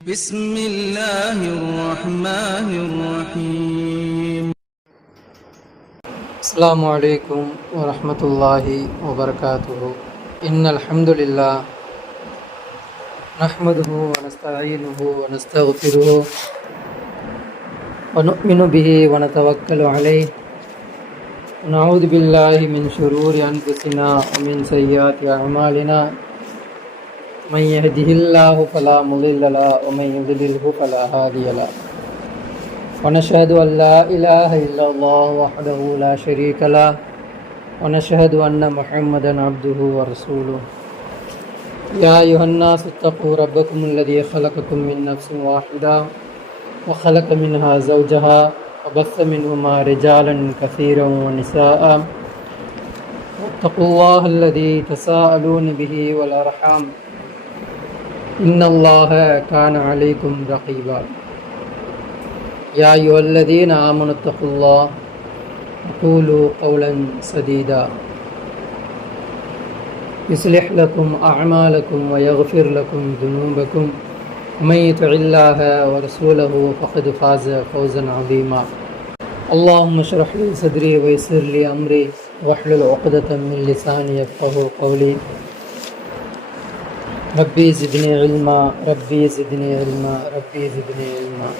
بسم الله الرحمن الرحيم. السلام عليكم ورحمة الله وبركاته. إن الحمد لله نحمده ونستعينه ونستغفره ونؤمن به ونتوكل عليه ونعوذ بالله من شرور أنفسنا ومن سيئات أعمالنا. من يهده الله فلا مضل له ومن يضلله فلا هادي له. ونشهد أن لا إله إلا الله وحده لا شريك له ونشهد أن محمدا عبده ورسوله. يا أيها الناس اتقوا ربكم الذي خلقكم من نفس واحدة وخلق منها زوجها وبث منهما رجالا كثيرا ونساء. واتقوا الله الذي تساءلون به والأرحام إن الله كان عليكم رقيبا. يا أيها الذين آمنوا اتقوا الله وقولوا قولا سديدا يصلح لكم أعمالكم ويغفر لكم ذنوبكم ومن يطع الله ورسوله فقد فاز فوزا عظيما. اللهم اشرح لي صدري ويسر لي أمري واحلل عقدة من لساني يفقهوا قولي. ربي زدني علما ربي زدني علما ربي زدني علما.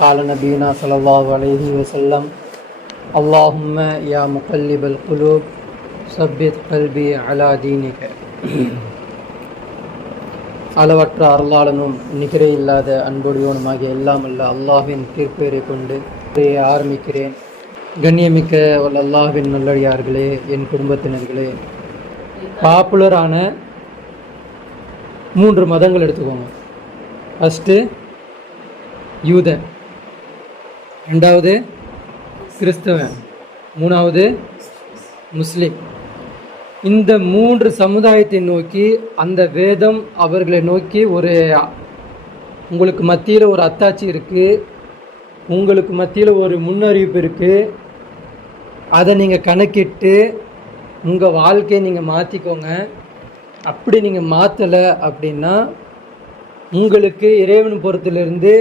قال نبينا صلى الله عليه وسلم اللهم يا مقلب القلوب ثبت قلبي على دينك. அளவற்ற அருளாளனும் நிகரே இல்லாத அன்புடையோனுமாகிய எல்லாம் அல்ல அல்லாஹ்வின் தீர்ப்பேரை கொண்டு ஆரம்பிக்கிறேன். கண்ணியமிக்க அல்லாஹ்வின் நல்லடியார்களே, என் குடும்பத்தினர்களே, பாப்புலரான 3 மதங்கள் எடுத்துக்கோங்க. ஃபஸ்ட்டு யூதன், 2வது கிறிஸ்தவன், 3வது முஸ்லிம். இந்த 3 சமுதாயத்தை நோக்கி அந்த வேதம் அவர்களை நோக்கி உங்களுக்கு மத்தியில் ஒரு அத்தாட்சி இருக்குது, உங்களுக்கு மத்தியில் ஒரு முன்னறிவிப்பு இருக்குது. அதை நீங்கள் கணக்கிட்டு உங்கள் வாழ்க்கையை நீங்கள் மாற்றிக்கோங்க. அப்படி நீங்கள் மாற்றலை அப்படின்னா உங்களுக்கு இறைவன் புறத்திலிருந்து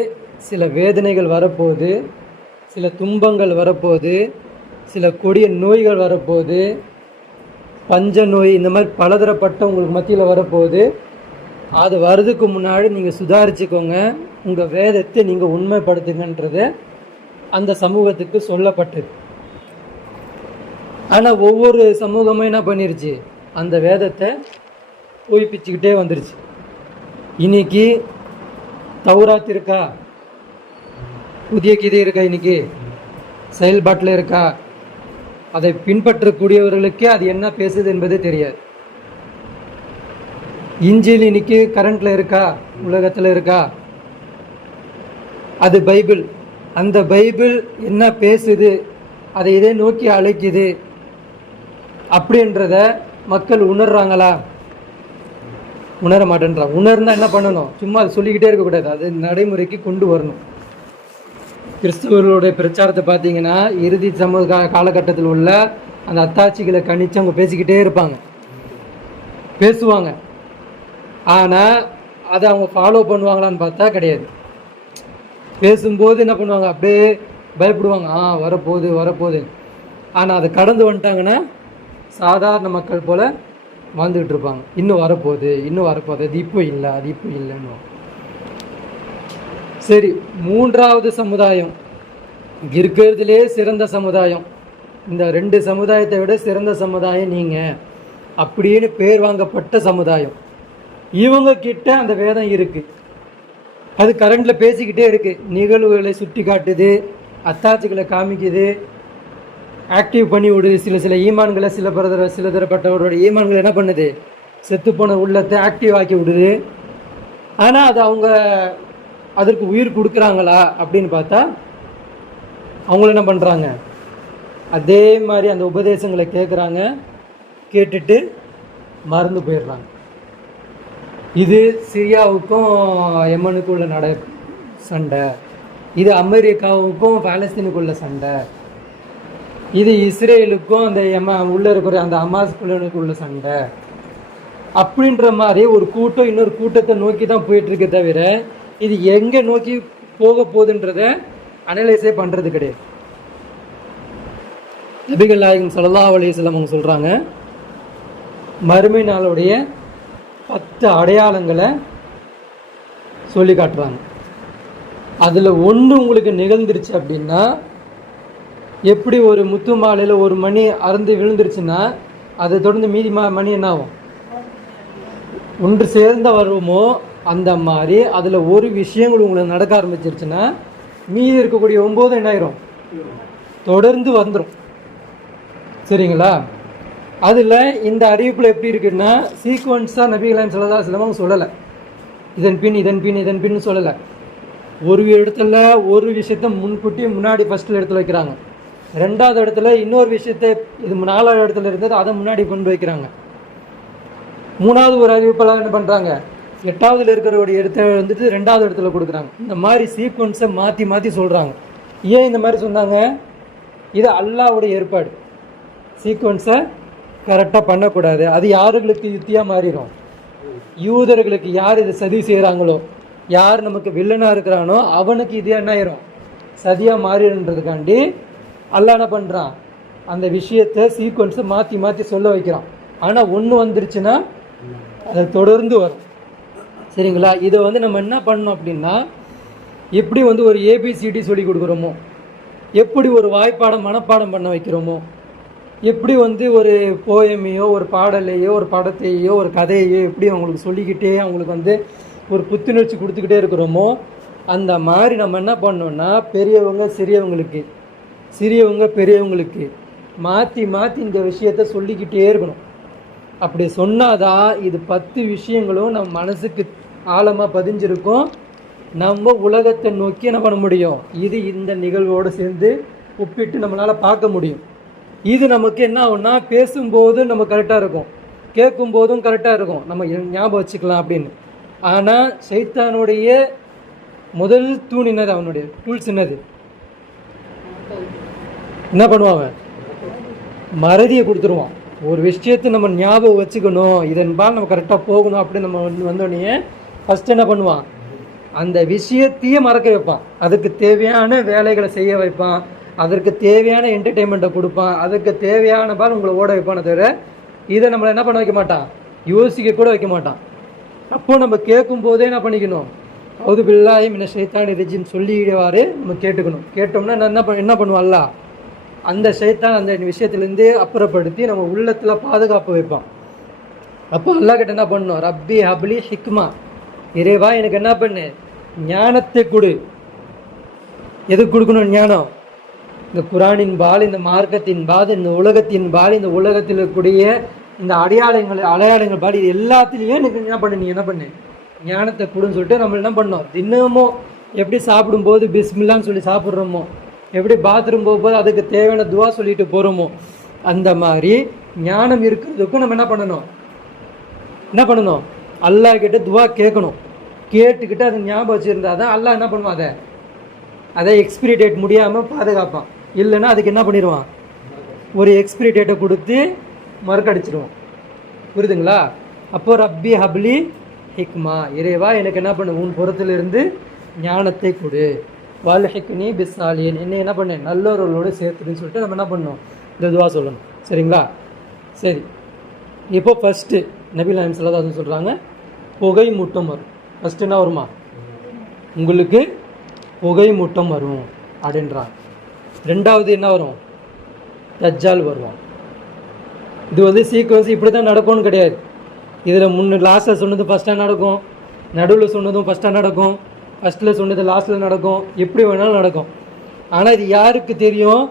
சில வேதனைகள் வரப்போகுது, சில துன்பங்கள் வரப்போகுது, சில கொடிய நோய்கள் வரப்போகுது, பஞ்ச நோய், இந்த மாதிரி பலதரப்பட்ட உங்களுக்கு மத்தியில் வரப்போகுது. அது வர்றதுக்கு முன்னாடி நீங்கள் சுதாரிச்சுக்கோங்க, உங்கள் வேதத்தை நீங்கள் உண்மைப்படுத்துங்கன்றது அந்த சமூகத்துக்கு சொல்லப்பட்டது. ஆனால் ஒவ்வொரு சமூகமும் என்ன பண்ணிருச்சு, அந்த வேதத்தை பொய்ப்பிச்சுக்கிட்டே வந்துருச்சு. இன்னைக்கு தௌராத் இருக்கா, புதிய கீதை இருக்கா, இன்னைக்கு செயல்பாட்டில் இருக்கா? அதை பின்பற்றக்கூடியவர்களுக்கே அது என்ன பேசுது என்பதே தெரியாது. இஞ்சில் இன்னைக்கு கரண்ட்ல இருக்கா, உலகத்தில் இருக்கா? அது பைபிள். அந்த பைபிள் என்ன பேசுது, அதை இதை நோக்கி அழைக்குது அப்படின்றத மக்கள் உணர்றாங்களா? உணர மாட்டேன்றான். உணர்ந்தா என்ன பண்ணணும்? சும்மா அதை சொல்லிக்கிட்டே இருக்கக்கூடாது, அது நடைமுறைக்கு கொண்டு வரணும். கிறிஸ்தவர்களுடைய பிரச்சாரத்தை பார்த்தீங்கன்னா இறுதி சமூக காலகட்டத்தில் உள்ள அந்த அத்தாட்சிகளை கணிச்சு அவங்க பேசிக்கிட்டே இருப்பாங்க, பேசுவாங்க. ஆனால் அதை அவங்க ஃபாலோ பண்ணுவாங்களான்னு பார்த்தா கிடையாது. பேசும்போது என்ன பண்ணுவாங்க, அப்படியே பயப்படுவாங்க, வரப்போகுது வரப்போகுது. ஆனால் அதை கடந்து வந்துட்டாங்கன்னா சாதாரண மக்கள் போல் வாழ்ந்துக்கிட்டு இருப்பாங்க. இன்னும் வரப்போகுது இன்னும் வரப்போகுது, அது இப்போ இல்லை அது இப்போ இல்லைன்னு. சரி, 3வது சமுதாயம் இருக்கிறதுலே சிறந்த சமுதாயம். இந்த 2 சமுதாயத்தை விட சிறந்த சமுதாயம் நீங்கள் அப்படின்னு பேர் வாங்கப்பட்ட சமுதாயம். இவங்க கிட்ட அந்த வேதம் இருக்குது, அது கரண்டில் பேசிக்கிட்டே இருக்குது, நிகழ்வுகளை சுட்டி காட்டுது, அத்தாட்சிகளை காமிக்குது, ஆக்டிவ் பண்ணி விடுது. சில ஈமான்களை சில தரப்பட்டவரோட ஈமான்களை என்ன பண்ணுது, செத்துப்போன உள்ளத்தை ஆக்டிவ் ஆக்கி விடுது. ஆனால் அது அவங்க அதற்கு உயிர் கொடுக்குறாங்களா அப்படின்னு பார்த்தா அவங்கள என்ன பண்ணுறாங்க, அதே மாதிரி அந்த உபதேசங்களை கேட்குறாங்க, கேட்டுட்டு மறந்து போயிடுறாங்க. இது சிரியாவுக்கும் யமனுக்கும் உள்ள சண்டை, இது அமெரிக்காவுக்கும் பாலஸ்தீனுக்குள்ள சண்டை, இது இஸ்ரேலுக்கும் அந்த உள்ளே இருக்கிற அந்த ஹமாஸ்குள்ளனுக்கு உள்ள சண்டை அப்படின்ற மாதிரி ஒரு கூட்டம் இன்னொரு கூட்டத்தை நோக்கி தான் போயிட்டுருக்கே தவிர இது எங்கே நோக்கி போக போகுதுன்றத அனலைஸே பண்ணுறது கிடையாது. நபிகள் நாயகம் ஸல்லல்லாஹு அலைஹி வஸல்லம் அவங்க சொல்கிறாங்க, மறுமை நாளுடைய 10 அடையாளங்களை சொல்லி காட்டுறாங்க. அதில் ஒன்று உங்களுக்கு நிகழ்ந்துருச்சு அப்படின்னா, எப்படி ஒரு முத்து மாலையில் ஒரு மணி அறுந்து விழுந்துருச்சுன்னா அதை தொடர்ந்து மீதி மணி என்ன ஆகும், ஒன்று சேர்ந்த வருமோ அந்த மாதிரி அதில் ஒரு விஷயங்கள் உங்களுக்கு நடக்க ஆரம்பிச்சிருச்சுன்னா மீதி இருக்கக்கூடிய 9 என்ன ஆயிரும், தொடர்ந்து வந்துடும். சரிங்களா? அதில் இந்த அறிவிப்பில் எப்படி இருக்குன்னா, சீக்வன்ஸாக நபிகள் நாயகம் ஸல்லல்லாஹு அலைஹி வஸல்லம் சொல்லலை, இதன் பின் இதன் பின் இதன் பின்னு சொல்லலை. ஒரு இடத்துல ஒரு விஷயத்த முன்னாடி ஃபஸ்ட்டில் இடத்துல வைக்கிறாங்க, ரெண்டாவது இடத்துல இன்னொரு விஷயத்த இது 4வது இடத்துல இருந்தது அதை முன்னாடி கொண்டு வைக்கிறாங்க, 3வது ஒரு அறிவிப்பெல்லாம் என்ன பண்ணுறாங்க, 8வதுல இருக்கிற ஒரு இடத்த வந்துட்டு 2வது இடத்துல கொடுக்குறாங்க. இந்த மாதிரி சீக்வன்ஸை மாற்றி மாற்றி சொல்கிறாங்க. ஏன் இந்த மாதிரி சொன்னாங்க? இது அல்லாஹ்வுடைய ஏற்பாடு. சீக்வன்ஸை கரெக்டாக பண்ணக்கூடாது. அது யாருகளுக்கு யுத்தியாக மாறிடும், யூதர்களுக்கு யார் இதை சதி செய்கிறாங்களோ, யார் நமக்கு வில்லனாக இருக்கிறானோ அவனுக்கு இது என்ன ஆயிரும், சதியாக மாறிடுன்றதுக்காண்டி அல்லாஹ் என்ன பண்ணுறான், அந்த விஷயத்தை சீக்வன்ஸை மாற்றி மாற்றி சொல்ல வைக்கிறான். ஆனால் ஒன்று வந்துருச்சுன்னா அதை தொடர்ந்து வரும். சரிங்களா? இதை நம்ம என்ன பண்ணணும் அப்படின்னா, எப்படி ஒரு ஏபிசிடி சொல்லி கொடுக்குறோமோ, எப்படி ஒரு வாய்ப்பாடம் மனப்பாடம் பண்ண வைக்கிறோமோ, எப்படி ஒரு போயமையோ ஒரு பாடலையோ ஒரு படத்தையோ ஒரு கதையோ எப்படி அவங்களுக்கு சொல்லிக்கிட்டே அவங்களுக்கு ஒரு புத்துணர்ச்சி கொடுத்துக்கிட்டே இருக்கிறோமோ, அந்த மாதிரி நம்ம என்ன பண்ணோம்னா பெரியவங்க சிறியவங்களுக்கு, சிறியவங்க பெரியவங்களுக்கு மாற்றி மாற்றி இந்த விஷயத்த சொல்லிக்கிட்டே இருக்கணும். அப்படி சொன்னாதான் இது 10 விஷயங்களும் நம்ம மனசுக்கு ஆழமாக பதிஞ்சிருக்கும். நம்ம உலகத்தை நோக்கி என்ன பண்ண முடியும், இது இந்த நிகழ்வோடு சேர்ந்து ஒப்பிட்டு நம்மளால் பார்க்க முடியும். இது நமக்கு என்ன ஆகும்னா, பேசும்போது நம்ம கரெக்டாக இருக்கும், கேட்கும்போதும் கரெக்டாக இருக்கும், நம்ம ஞாபகம் வச்சுக்கலாம் அப்படின்னு. ஆனால் சைத்தானுடைய முதல் தூண் என்னது, அவனுடைய டூல்ஸ் என்னது, என்ன பண்ணுவாங்க, மறதியை கொடுத்துருவான். ஒரு விஷயத்தை நம்ம ஞாபகம் வச்சுக்கணும், இதன்பால் நம்ம கரெக்டாக போகணும் அப்படின்னு நம்ம வந்தோடனே ஃபஸ்ட்டு என்ன பண்ணுவான், அந்த விஷயத்தையே மறக்க வைப்பான். அதுக்கு தேவையான வேலைகளை செய்ய வைப்பான், அதற்கு தேவையான என்டர்டெயின்மெண்ட்டை கொடுப்பான், அதுக்கு தேவையான பால் உங்களை ஓட வைப்பானே தவிர இதை நம்மளை என்ன பண்ண வைக்க மாட்டான், யோசிக்க கூட வைக்க மாட்டான். அப்போது நம்ம கேட்கும் போதே என்ன பண்ணிக்கணும், அவுது பில்லாஹி மினஷ் ஷைத்தானிர் ரஜீம் சொல்லிடுவார், நம்ம கேட்டுக்கணும். கேட்டோம்னா என்ன பண்ணுவான்ல, அந்த ஷைத்தான் அந்த விஷயத்துலேருந்து அப்புறப்படுத்தி நம்ம உள்ளத்தில் பாதுகாப்பு வைப்பான். அப்போ அல்லாஹ் கிட்ட என்ன பண்ணணும், ரப்பி ஹப்லி ஹிக்மா, இறைவா எனக்கு என்ன பண்ணு, ஞானத்தை கொடு. எதுக்கு கொடுக்கணும் ஞானம், இந்த குரானின் பால், இந்த மார்க்கத்தின் பால், இந்த உலகத்தின் பால், இந்த உலகத்தில் இருக்கக்கூடிய இந்த அடையாளங்கள் பால், இது எல்லாத்துலேயும் எனக்கு என்ன பண்ணு, நீ என்ன பண்ணு ஞானத்தை கொடுன்னு சொல்லிட்டு நம்ம என்ன பண்ணோம், தினமும் எப்படி சாப்பிடும்போது பிஸ்மில்லான்னு சொல்லி சாப்பிட்றோமோ, எப்படி பாத்ரூம் போகும்போது அதுக்கு தேவையான துவா சொல்லிட்டு போகிறோமோ, அந்த மாதிரி ஞானம் இருக்கிறதுக்கும் நம்ம என்ன பண்ணணும், அல்லாஹ் கிட்ட துவா கேட்கணும். கேட்டுக்கிட்டு அதை ஞாபகம் வச்சுருந்தா தான் அல்லாஹ் என்ன பண்ணுவான், அதை எக்ஸ்பிரி டேட் முடியாமல் பாதுகாப்பான். இல்லைன்னா அதுக்கு என்ன பண்ணிடுவான், ஒரு எக்ஸ்பிரி டேட்டை கொடுத்து மறுக்கடிச்சிடுவான். புரியுதுங்களா? அப்போ ரப்பி ஹப்லி ஹிக்மா, இறைவா எனக்கு என்ன பண்ணு, உன் புறத்திலிருந்து ஞானத்தை கொடு, வல் ஹிக்னி பிஸ்ஸாலின், என்னை என்ன பண்ணு நல்லவர்களோடு சேர்த்துன்னு சொல்லிட்டு நம்ம என்ன பண்ணணும், இந்த துவா சொல்லணும். சரிங்களா? சரி, இப்போ ஃபஸ்ட்டு நபிகள் நாயகம் ஸல்லல்லாஹு அலைஹி வஸல்லம் சொல்கிறாங்க, புகை மூட்டம் வரும். ஃபஸ்ட்டு என்ன வருமா, உங்களுக்கு புகை மூட்டம் வரும் அப்படின்றாங்க. ரெண்டாவது என்ன வரும், தஜ்ஜால் வருவான். இது சீக்வன்ஸ் இப்படி தான் நடக்கும்னு கிடையாது. இதில் லாஸ்ட்டில் சொன்னது ஃபஸ்ட்டாக நடக்கும், நடுவில் சொன்னதும் ஃபஸ்ட்டாக நடக்கும், ஃபஸ்ட்டில் சொன்னது லாஸ்ட்டில் நடக்கும், எப்படி வேணாலும் நடக்கும். ஆனால் இது யாருக்கு தெரியும்,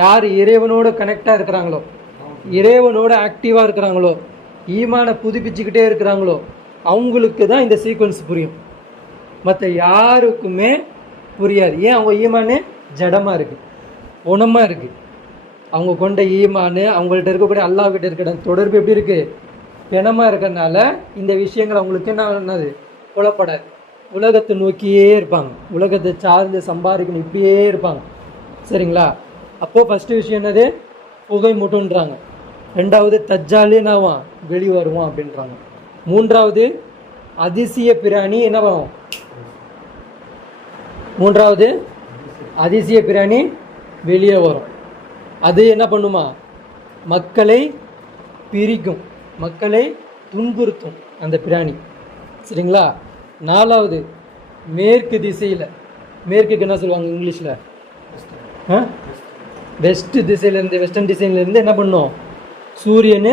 யார் இறைவனோட கனெக்டாக இருக்கிறாங்களோ, இறைவனோட ஆக்டிவாக இருக்கிறாங்களோ, ஈமானை புதுப்பிச்சுக்கிட்டே இருக்கிறாங்களோ, அவங்களுக்கு தான் இந்த சீக்வன்ஸ் புரியும். மற்ற யாருக்குமே புரியாது. ஏன், அவங்க ஈமானு ஜடமாக இருக்குது, உணமாக இருக்குது. அவங்க கொண்ட ஈமானு, அவங்கள்ட்ட இருக்கக்கூடிய அல்லாஹ்கிட்ட இருக்கிற தொடர்பு எப்படி இருக்குது, பிணமாக இருக்கிறதுனால இந்த விஷயங்கள் அவங்களுக்கு என்னது புலப்படாது. உலகத்தை நோக்கியே இருப்பாங்க, உலகத்தை சார்ந்து சம்பாதிக்கணும் இப்படியே இருப்பாங்க. சரிங்களா? அப்போது ஃபஸ்ட்டு விஷயம் என்னது, புகை மூட்டுன்றாங்க. ரெண்டாவது தஜ்ஜாலே என்னவான், வெளி வருவான் அப்படின்றாங்க. மூன்றாவது அதிசய பிராணி என்னவாகும், மூன்றாவது அதிசய பிராணி வெளியே வரும். அது என்ன பண்ணுமா? மக்களை பிரிக்கும், மக்களை துன்புறுத்தும் அந்த பிராணி. சரிங்களா? நாலாவது மேற்கு திசையில், மேற்குக்கு என்ன சொல்லுவாங்க இங்கிலீஷில்? வெஸ்ட் திசையிலேருந்து, வெஸ்டர்ன் டிசைன்லேருந்து என்ன பண்ணும்? சூரியன்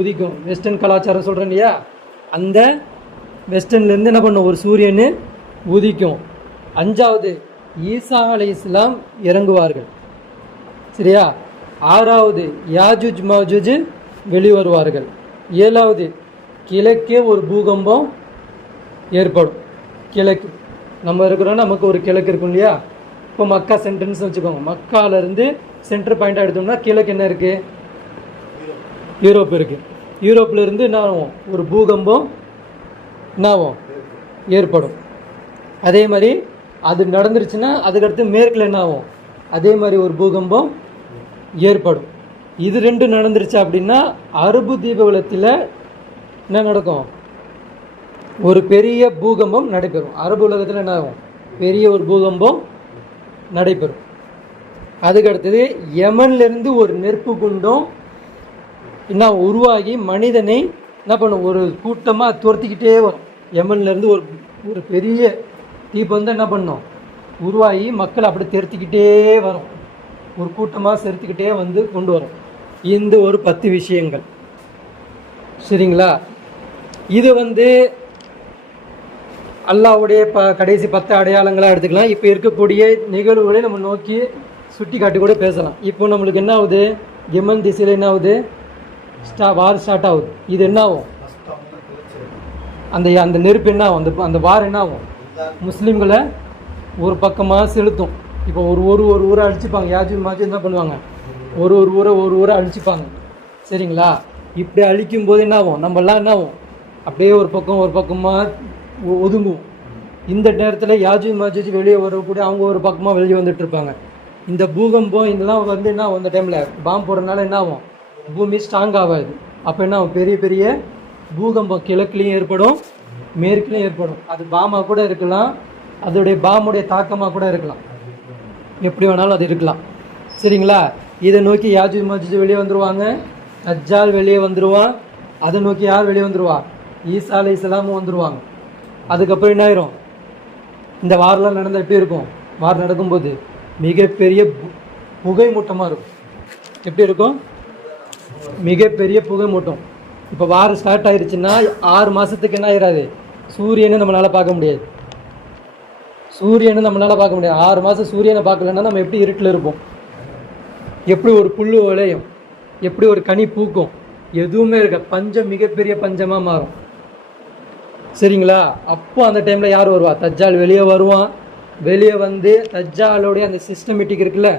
உதிக்கும். வெஸ்டர்ன் கலாச்சாரம் சொல்கிறேன் இல்லையா, அந்த வெஸ்டர்ன்லேருந்து என்ன பண்ணும்? ஒரு சூரியன் உதிக்கும். அஞ்சாவது ஈசா அலைஹிஸ்ஸலாம் இறங்குவார்கள். சரியா? ஆறாவது யாஜூஜ் மாஜூஜ் வெளிவருவார்கள். ஏழாவது கிழக்கே ஒரு பூகம்பம் ஏற்படும். கிழக்கு நம்ம இருக்கிறோன்னா நமக்கு ஒரு கிழக்கு இருக்கும் இல்லையா? இப்போ மக்கா சென்டர்னு வச்சுக்கோங்க. மக்காலேருந்து சென்டர் பாயிண்டாக எடுத்தோம்னா கிழக்கு என்ன இருக்குது? யூரோப் இருக்குது. யூரோப்பில் இருந்து என்ன ஆகும்? ஒரு பூகம்பம் என்ன ஆகும்? ஏற்படும். அதே மாதிரி அது நடந்துருச்சுன்னா அதுக்கடுத்து மேற்கில் என்ன ஆகும்? அதே மாதிரி ஒரு பூகம்பம் ஏற்படும். இது ரெண்டும் நடந்துருச்சு அப்படின்னா அரபு தீபகலத்தில் என்ன நடக்கும்? ஒரு பெரிய பூகம்பம் நடைபெறும். அரபு உலகத்தில் என்ன ஆகும்? பெரிய ஒரு பூகம்பம் நடைபெறும். அதுக்கடுத்தது யமன்லேருந்து ஒரு நெருப்பு குண்டும் என்ன உருவாகி மனிதனை என்ன பண்ணும்? ஒரு கூட்டமாக துரத்திக்கிட்டே வரும். யமன்லேருந்து ஒரு பெரிய தீபந்தம் என்ன பண்ணும்? உருவாகி மக்களை அப்படி தெருத்திக்கிட்டே வரும். ஒரு கூட்டமாக செலுத்திக்கிட்டே வந்து கொண்டு வரும். இந்த ஒரு 10 விஷயங்கள். சரிங்களா? இது அல்லாஹ்வுடைய கடைசி 10 அடையாளங்களாக எடுத்துக்கலாம். இப்போ இருக்கக்கூடிய நிகழ்வுகளை நம்ம நோக்கி சுட்டி காட்டி கூட பேசலாம். இப்போ நம்மளுக்கு என்ன ஆகுது? யமன் திசையில் என்ன ஆகுது? வார் ஸ்டார்ட் ஆகுது. இது என்ன ஆகும்? அந்த நெருப்பு என்ன ஆகும்? அந்த வார் என்ன ஆகும்? முஸ்லீம்களை ஒரு பக்கமாக செலுத்தும். இப்போ ஒரு ஊரை அழிச்சிப்பாங்க. யாஜூஜ் மாஜூஜ் என்ன பண்ணுவாங்க? ஒரு ஊரை அழிச்சிப்பாங்க. சரிங்களா? இப்படி அழிக்கும் போது என்ன ஆகும்? நம்மளாம் என்ன ஆகும்? அப்படியே ஒரு பக்கமாக ஒதுங்குவோம். இந்த நேரத்தில் யாஜூஜ் மாஜூஜ் வெளியே வரக்கூடிய அவங்க ஒரு பக்கமாக வெளியே வந்துட்டு இருப்பாங்க. இந்த பூகம்பம் இதெல்லாம் என்ன ஆகும்? அந்த டைமில் பாம்பு போடுறதுனால என்ன ஆகும்? பூமி ஸ்ட்ராங் ஆகாது. அப்போ என்ன ஆகும்? பெரிய பெரிய பூகம்பம் கிழக்குலையும் ஏற்படும், மேற்குலையும் ஏற்படும். அது பாமாக கூட இருக்கலாம், அதோடைய பாம்புடைய தாக்கமாக கூட இருக்கலாம். எப்படி வேணாலும் அது இருக்கலாம். சரிங்களா? இதை நோக்கி யாஜூஜ் மாஜூஜ் வெளியே வந்துடுவாங்க, தஜ்ஜால் வெளியே வந்துடுவான். அதை நோக்கி யார் வெளியே வந்துடுவா? ஈசா அலைஹிஸ்ஸலாமும் வந்துடுவாங்க. அதுக்கப்புறம் என்ன ஆயிரும்? இந்த வாரெலாம் நடந்தால் எப்படி இருக்கும்? வார் நடக்கும்போது மிகப்பெரிய புகை மூட்டமாக இருக்கும். எப்படி இருக்கும்? மிகப்பெரிய புகை மூட்டம். இப்போ வார் ஸ்டார்ட் ஆயிடுச்சுன்னா 6 மாதத்துக்கு என்ன ஆயிடாது? சூரியனை நம்மளால் பார்க்க முடியாது. 6 மாதம் சூரியனை பார்க்கலன்னா நம்ம எப்படி இருட்டில் இருப்போம்? எப்படி ஒரு புல் விளையும்? எப்படி ஒரு கனி பூக்கும்? எதுவுமே இருக்க. பஞ்சம் மிகப்பெரிய பஞ்சமாக மாறும். சரிங்களா? அப்போ அந்த டைமில் யார் வருவா? தஜ்ஜால் வெளியே வருவான். வெளியே வந்து தஜ்ஜாலோடைய அந்த சிஸ்டமேட்டிக் இருக்குல்ல,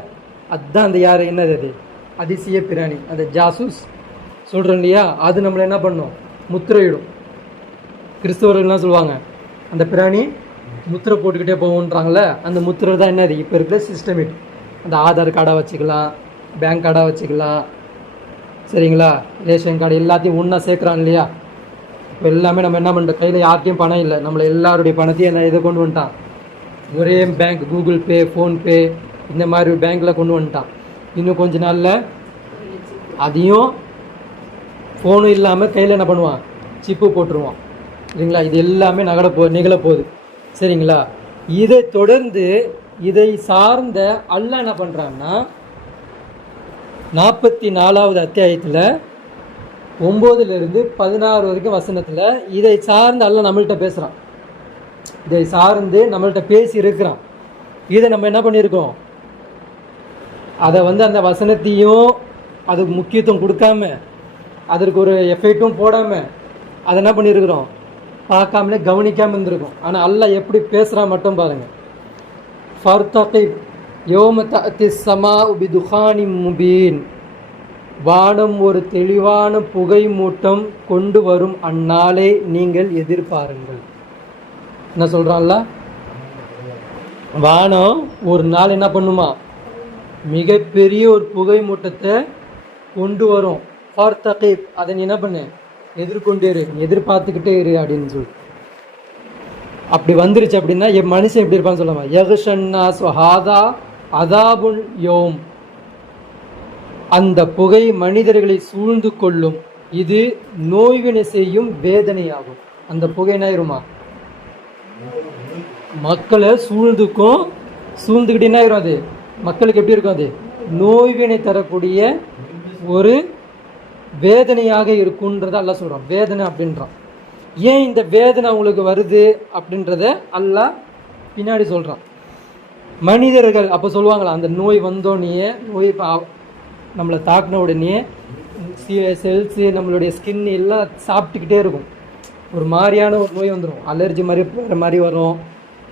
அதுதான் அந்த யார் என்னது? அது அதிசய பிராணி, அந்த ஜாசூஸ் சொல்கிறோம் இல்லையா? அது நம்மளை என்ன பண்ணும்? முத்திரையிடும். கிறிஸ்தவர்கள்லாம் சொல்லுவாங்க அந்த பிராணி முத்திரை போட்டுக்கிட்டே போகுன்றாங்களே, அந்த முத்திரை தான் என்னது? இப்போ இருக்கிற சிஸ்டமேட்டிக். அந்த ஆதார் கார்டாக வச்சுக்கலாம், பேங்க் கார்டாக வச்சுக்கலாம். சரிங்களா? ரேஷன் கார்டு எல்லாத்தையும் ஒன்றா சேர்க்குறான் இல்லையா? இப்போ எல்லாமே நம்ம என்ன பண்ணுறோம்? கையில் யார்கிட்டையும் பணம் இல்லை, நம்மளை எல்லாருடைய பணத்தையும் என்ன இதை கொண்டு வந்துட்டான்? ஒரே பேங்க், கூகுள் பே, ஃபோன்பே, இந்த மாதிரி பேங்க்கில் கொண்டு வந்துட்டான். இன்னும் கொஞ்ச நாளில் அதையும் ஃபோனும் இல்லாமல் கையில் என்ன பண்ணுவான்? சிப்பு போட்டுருவான். சரிங்களா? இது எல்லாமே நிகழப்போகுது. சரிங்களா? இதை தொடர்ந்து இதை சார்ந்த அல்லாஹ் என்ன பண்ணுறான்னா 44வது அத்தியாயத்தில் 9லிருந்து 16 வரைக்கும் வசனத்தில் இதை சார்ந்து அல்லாஹ் நம்மள்கிட்ட பேசுகிறான். இதை சார்ந்து நம்மள்கிட்ட பேசி இருக்கிறான். இதை நம்ம என்ன பண்ணியிருக்கோம்? அதை அந்த வசனத்தையும் அதுக்கு முக்கியத்துவம் கொடுக்காம, அதற்கு ஒரு எஃபெக்டும் போடாமல் அதை என்ன பண்ணியிருக்கிறோம்? பார்க்காமலே கவனிக்காமல் இருந்திருக்கும். ஆனால் அல்லாஹ் எப்படி பேசுகிறான் மட்டும் பாருங்கள். ஃபர்தகிப் யௌம தஅதி ஸமாஉ பிதுகானி முபீன். வானம் ஒரு தெளிவான புகை மூட்டம் கொண்டு வரும் அந்நாளை நீங்கள் எதிர்பாருங்கள். என்ன சொல்கிறான்ல? வானம் ஒரு நாள் என்ன பண்ணுமா? மிகப்பெரிய ஒரு புகை மூட்டத்தை கொண்டு வரும். ஃபர்தகிப், அதை நீ என்ன பண்ணு? எதிர்கொண்டே இரு, எதிர்பார்த்துக்கிட்டே இரு அப்படின்னு சொல்லி. அப்படி வந்துருச்சு அப்படின்னா என் மனுஷன் எப்படி இருப்பான்னு சொல்லுவாங்க. யகுஷன்னா சுஹாதா அதாபுல் யோம், அந்த புகை மனிதர்களை சூழ்ந்து கொள்ளும், இது நோய்வினை செய்யும் வேதனையாகும். அந்த புகை என்ன ஆயிருமா, மக்களை சூழ்ந்துக்கிட்டே என்ன ஆயிரும், அது மக்களுக்கு எப்படி இருக்கும், அது நோய்வினை தரக்கூடிய ஒரு வேதனையாக இருக்குன்றத அல்லாஹ் சொல்கிறான். வேதனை அப்படின்றான். ஏன் இந்த வேதனை அவங்களுக்கு வருது அப்படின்றத அல்லாஹ் பின்னாடி சொல்கிறான். மனிதர்கள் அப்போ சொல்லுவாங்களா, அந்த நோய் வந்தோடனே, நோய் நம்மளை தாக்கின உடனே செல்ஸு நம்மளுடைய ஸ்கின் எல்லாம் சாப்பிட்டுக்கிட்டே இருக்கும். ஒரு மாதிரியான ஒரு நோய் வந்துடும். அலர்ஜி மாதிரி போகிற மாதிரி வரும்,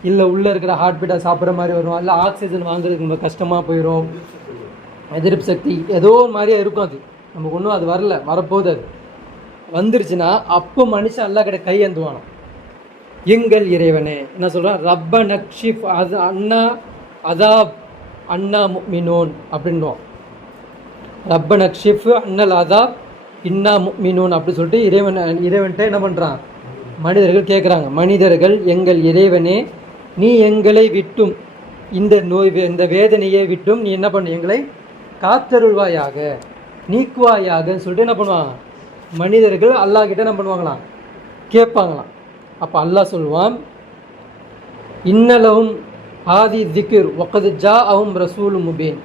இல்லை உள்ளே இருக்கிற ஹார்ட் பீட்டாக சாப்பிட்ற மாதிரி வரும், இல்லை ஆக்சிஜன் வாங்குறதுக்கு ரொம்ப கஷ்டமாக போயிடும், எதிர்ப்பு சக்தி ஏதோ ஒரு மாதிரியாக இருக்கும். அது நமக்கு ஒன்றும் அது வரல, வரப்போகுது. அது வந்துருச்சுன்னா அப்போ மனுஷன் அல்லா கிட்ட கை ஏந்துவானோ, எங்கள் இறைவனே என்ன சொல்கிறான், ரப்ப நக்ஷிஃப் அது அண்ணா அதாப் அண்ணா முஃமினூன் அப்படின்வான். ரப்ப நக்ஷிஃப் அண்ணல் அதாப் இன்னா முஃமினூன் அப்படி சொல்லிட்டு இறைவன்கிட்ட என்ன பண்ணுறான், மனிதர்கள் கேட்குறாங்க. மனிதர்கள், எங்கள் இறைவனே நீ எங்களை விட்டும் இந்த நோய் இந்த வேதனையை விட்டும் நீ என்ன பண்ணு, எங்களை காத்தருள்வாயாக, நீக்குவாயாகன்னு சொல்லிட்டு என்ன பண்ணுவாங்க மனிதர்கள் அல்லாஹ் கிட்ட என்ன பண்ணுவாங்களாம், கேட்பாங்களாம். அப்போ அல்லாஹ் சொல்லுவான், இன்னலவும் ஆதி திக்ர் வக்கது ஜா அவும் ரசூல் முபீன்,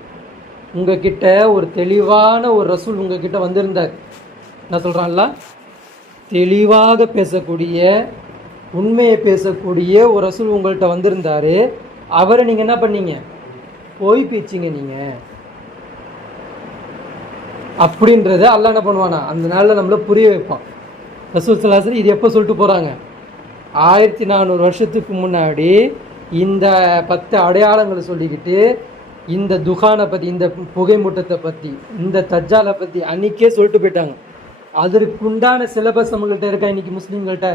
உங்ககிட்ட ஒரு தெளிவான ஒரு ரசூல் உங்ககிட்ட வந்திருந்தார். என்ன சொல்கிறான்ல, தெளிவாக பேசக்கூடிய, உண்மையை பேசக்கூடிய ஒரு ரசூல் உங்கள்கிட்ட வந்திருந்தாரு. அவரை நீங்கள் என்ன பண்ணீங்க, போய் பேச்சிங்க நீங்கள் அப்படின்றத அல்லாஹ் என்ன பண்ணுவானா அந்த நாளில் நம்மளை புரிய வைப்பான். ரசூல் ஸல்லல்லாஹு அலைஹி வஸல்லம் இது எப்போ சொல்லிட்டு போகிறாங்க, 1400 வருஷத்துக்கு முன்னாடி இந்த 10 அடையாளங்களை சொல்லிக்கிட்டு இந்த துகானை பற்றி, இந்த புகை மூட்டத்தை பற்றி, இந்த தஜ்ஜாலை பற்றி அன்றைக்கே சொல்லிட்டு போயிட்டாங்க. அதற்குண்டான சிலபஸ் நம்மள்கிட்ட இருக்கா இன்றைக்கி முஸ்லீம்கள்கிட்ட?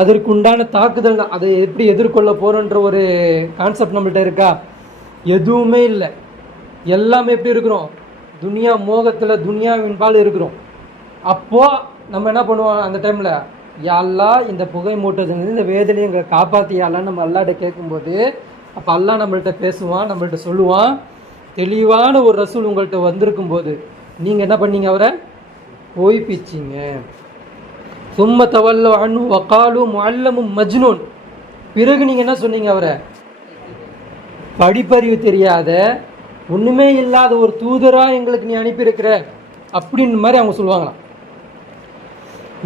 அதற்குண்டான தாக்குதல், அதை எப்படி எதிர்கொள்ள போகிறோன்ற ஒரு கான்செப்ட் நம்மள்கிட்ட இருக்கா? எதுவுமே இல்லை. எல்லாமே எப்படி இருக்கிறோம், துனியா மோகத்தில், துனியாவின் பால் இருக்கிறோம். அப்போது நம்ம என்ன பண்ணுவோம், அந்த டைமில் யாழ்லா இந்த புகை மூட்டத்துலேருந்து இந்த வேதனையை எங்களை காப்பாற்றியாலான்னு நம்ம அல்லாட்ட கேட்கும்போது, அப்போ அல்லாஹ் நம்மள்கிட்ட பேசுவான், நம்மள்கிட்ட சொல்லுவான், தெளிவான ஒரு ரசூல் உங்கள்கிட்ட வந்திருக்கும் போது நீங்கள் என்ன பண்ணீங்க, அவரை போய் பிச்சிங்க. சும்ம தவல்லோ அனு வக்காலு முஅல்லமும் மஜ்னூன், பிறகு நீங்கள் என்ன சொன்னீங்க, அவரை படிப்பறிவு தெரியாத, ஒன்றுமே இல்லாத ஒரு தூதராக எங்களுக்கு நீ அனுப்பியிருக்கிற அப்படின்னு மாதிரி அவங்க சொல்லுவாங்களாம்.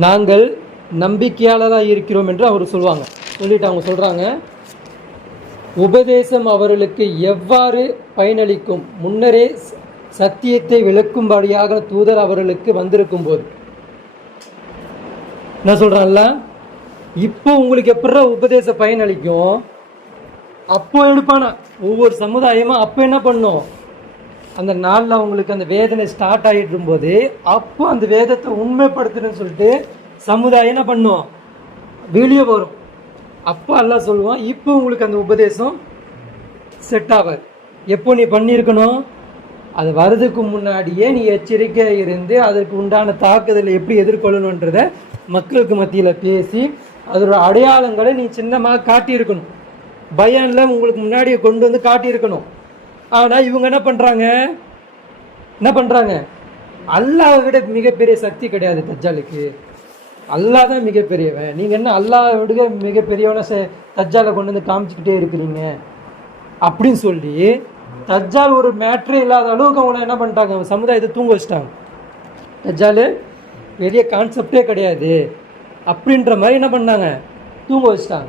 நாங்கள் நம்பிக்கையாளராக இருக்கிறோம் என்று அவர் சொல்லுவாங்க. சொல்லிட்டு அவங்க சொல்கிறாங்க, உபதேசம் அவர்களுக்கு எவ்வாறு பயனளிக்கும், முன்னரே சத்தியத்தை விளக்கும்படியாக தூதர் அவர்களுக்கு வந்திருக்கும் போது. என்ன சொல்கிறான்ல, இப்போ உங்களுக்கு எப்படி உபதேச பயனளிக்கும், அப்போ எடுப்பானா ஒவ்வொரு சமுதாயமும். அப்போ என்ன பண்ணும், அந்த நாளில் அவங்களுக்கு அந்த வேதனை ஸ்டார்ட் ஆகிட்டு இருக்கும்போது அப்போ அந்த வேதத்தை உண்மைப்படுத்துன்னு சொல்லிட்டு சமுதாயம் என்ன பண்ணும், வெளியே வரும். அப்போ அல்லாஹ் சொல்லுவான், இப்போ உங்களுக்கு அந்த உபதேசம் செட் ஆகாது. எப்போ நீ பண்ணியிருக்கணும், அது வர்றதுக்கு முன்னாடியே நீ எச்சரிக்கையாக இருந்து அதற்கு உண்டான தாக்குதலை எப்படி எதிர்கொள்ளணுன்றத மக்களுக்கு மத்தியில் பேசி அதோட அடையாளங்களை நீ சின்னமாக காட்டியிருக்கணும். பயானில் உங்களுக்கு முன்னாடியே கொண்டு வந்து காட்டியிருக்கணும். ஆனால் இவங்க என்ன பண்ணுறாங்க, அல்லாஹ்வை விட மிகப்பெரிய சக்தி கிடையாது தஜ்ஜாலுக்கு, அல்லாஹ் தான் மிகப்பெரியவன். நீங்கள் என்ன அல்லாஹ்வை விட மிகப்பெரியவனை தஜ்ஜாலை கொண்டு வந்து காமிச்சிக்கிட்டே இருக்கிறீங்க அப்படின்னு சொல்லி தஜ்ஜால் ஒரு மேட்ரே இல்லாத அளவுக்கு அவங்கள என்ன பண்ணிட்டாங்க, சமுதாயத்தை தூங்க வச்சிட்டாங்க. தஜ்ஜால் பெரிய கான்செப்டே கிடையாது அப்படின்ற மாதிரி என்ன பண்ணாங்க, தூங்க வச்சிட்டாங்க.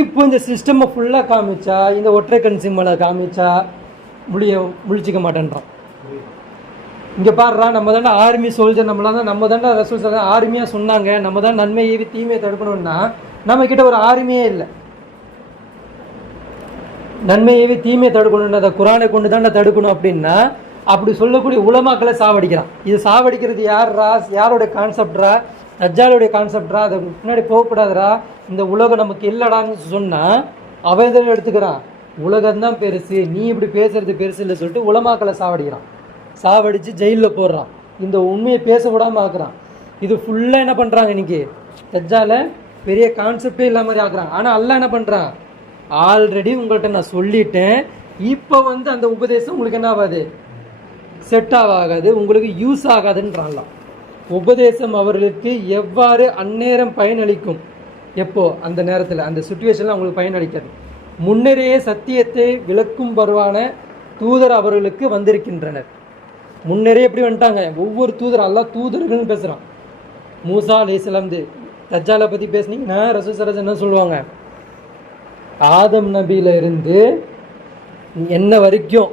இப்போ இந்த சிஸ்டமை ஃபுல்லாக காமிச்சா, இந்த ஒற்றை கண் சிம்மலை காமிச்சா முழிச்சிக்க மாட்டேன்றான். இங்கே பாடுறா, நம்ம தானே ஆர்மி சோல்ஜர், நம்ம தானே ரசூல் ஸல்லல்லாஹு அலைஹி ஆர்மியாக சொன்னாங்க, நம்ம தான் நன்மை ஏவி தீமையை தடுக்கணும்னா நம்மக்கிட்ட ஒரு ஆர்மியே இல்லை. நன்மை ஏவி தீமையை தடுக்கணும்னா அதை குரானை கொண்டு தான் தடுக்கணும் அப்படின்னா அப்படி சொல்லக்கூடிய உலமாக்களை சாவடிக்கிறான். இது சாவடிக்கிறது யாரோட கான்செப்டரா, தஜ்ஜாலுடைய கான்செப்டரா, அதை முன்னாடி போகக்கூடாதுரா, இந்த உலகம் நமக்கு இல்லடான்னு சொன்னால் அவன் இதில் எடுத்துக்கிறான், உலகம்தான் பெருசு, நீ இப்படி பேசுறது பெருசு இல்லை சொல்லிட்டு உலமாக்களை சாவடிக்கிறான். சாவடித்து ஜெயிலில் போடுறான், இந்த உண்மையை பேச விடாமல் ஆக்குறான். இது ஃபுல்லாக என்ன பண்ணுறாங்க, இன்றைக்கி தஜ்ஜாலை பெரிய கான்செப்டே இல்லாம மாதிரி ஆக்குறாங்க. ஆனா அல்லாஹ் என்ன பண்றான், ஆல்ரெடி உங்கள்கிட்ட நான் சொல்லிட்டேன், இப்போ வந்து அந்த உபதேசம் உங்களுக்கு என்ன ஆகாது, செட் ஆகாது, உங்களுக்கு யூஸ் ஆகாதுன்றான்லாம். உபதேசம் அவர்களுக்கு எவ்வாறு அந்நேரம் பயனளிக்கும், எப்போ அந்த நேரத்தில் அந்த சுச்சுவேஷனில் அவங்களுக்கு பயனளிக்காது. முன்னரே சத்தியத்தை விளக்கும் பருவான தூதர் அவர்களுக்கு வந்திருக்கின்றனர். முன்னரே எப்படி வந்துட்டாங்க, ஒவ்வொரு தூதர், அல்லாஹ் தூதர்கள்னு பேசுகிறான். மூசா அலைஹிஸ்ஸலாம் தஜ்ஜாலை பற்றி பேசுனீங்கன்னா ரசூல் ஸல்லல்லாஹு அலைஹி வஸல்லம் என்ன சொல்லுவாங்க, ஆதம் நபியில இருந்து என்ன வரைக்கும்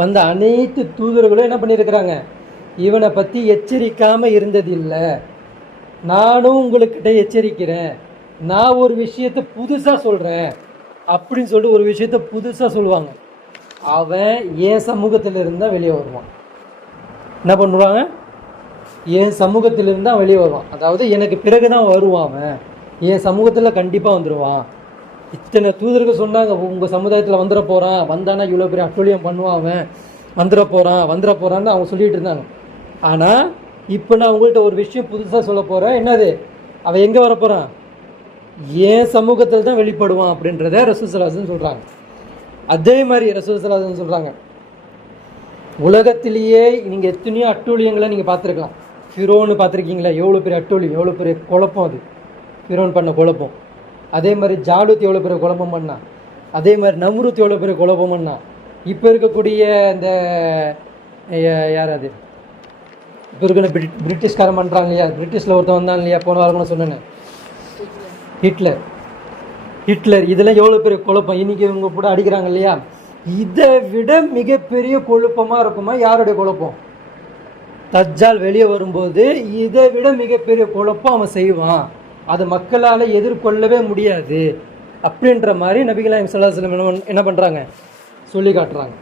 வந்த அனைத்து தூதர்களும் என்ன பண்ணியிருக்கிறாங்க, இவனை பற்றி எச்சரிக்காமல் இருந்ததில்லை, நானும் உங்களுக்கிட்ட எச்சரிக்கிறேன், நான் ஒரு விஷயத்தை புதுசாக சொல்கிறேன் அப்படின்னு சொல்லிட்டு ஒரு விஷயத்த புதுசாக சொல்லுவாங்க. அவன் என் சமூகத்தில் இருந்தால் வெளியே வருவான். என்ன பண்ணுவாங்க, என் சமூகத்தில் இருந்தால் வெளியே வருவான். அதாவது எனக்கு பிறகு தான் வருவான், அவன் என் சமூகத்தில் கண்டிப்பாக வந்துடுவான். இத்தனை தூதர்கள் சொன்னாங்க, உங்கள் சமுதாயத்தில் வந்துட போகிறான், வந்தானா இவ்வளோ பெரிய அட்டூழியம் பண்ணுவான், அவன் வந்துட போகிறான்னு அவங்க சொல்லிட்டு இருந்தாங்க. ஆனால் இப்போ நான் உங்கள்கிட்ட ஒரு விஷயம் புதுசாக சொல்ல போகிறேன். என்னது, அவன் எங்கே வரப்போகிறான், என் சமூகத்தில் தான் வெளிப்படுவான் அப்படின்றத ரசூல் ஸல்லல்லாஹு அலைஹி வஸல்லம் சொல்கிறாங்க. அதே மாதிரி ரசூல் ஸல்லல்லாஹு அலைஹி வஸல்லம் சொல்கிறாங்க, உலகத்திலேயே நீங்கள் எத்தனையோ அட்டூழியங்களை நீங்கள் பார்த்துருக்கலாம். ஃபிரோன்னு பார்த்துருக்கீங்களா, எவ்வளோ பெரிய அட்டூழியம், எவ்வளோ பெரிய குழப்பம், அது ஃபிரோன் பண்ண குழப்பம். அதே மாதிரி ஜாலூத் எவ்வளோ பெரிய குழப்பம் பண்ணான், அதே மாதிரி நம்ரூத் எவ்வளோ பெரிய குழப்பம் பண்ணான். இப்போ இருக்கக்கூடிய இந்த யார் அது, இப்போ இருக்கிற பிரிட்டிஷ்காரன் பண்ணுறாங்க இல்லையா, பிரிட்டிஷில் ஒருத்தன் வந்தாங்க இல்லையா, போன வாரம் சொன்னேன்னு, ஹிட்லர் இதெல்லாம் எவ்வளோ பெரிய குழப்பம். இன்றைக்கி இவங்க கூட அடிக்கிறாங்க இல்லையா, இதை விட மிகப்பெரிய குழப்பமாக இருக்குமா யாருடைய குழப்பம், தஜ்ஜால் வெளியே வரும்போது இதை விட மிகப்பெரிய குழப்பம் அவன் செய்வான், அது மக்களால் எதிர்கொள்ளவே முடியாது அப்படின்ற மாதிரி நபிகள் நாயகம் ஸல்லல்லாஹு அலைஹி வஸல்லம் என்ன பண்ணுறாங்க, சொல்லி காட்டுறாங்க.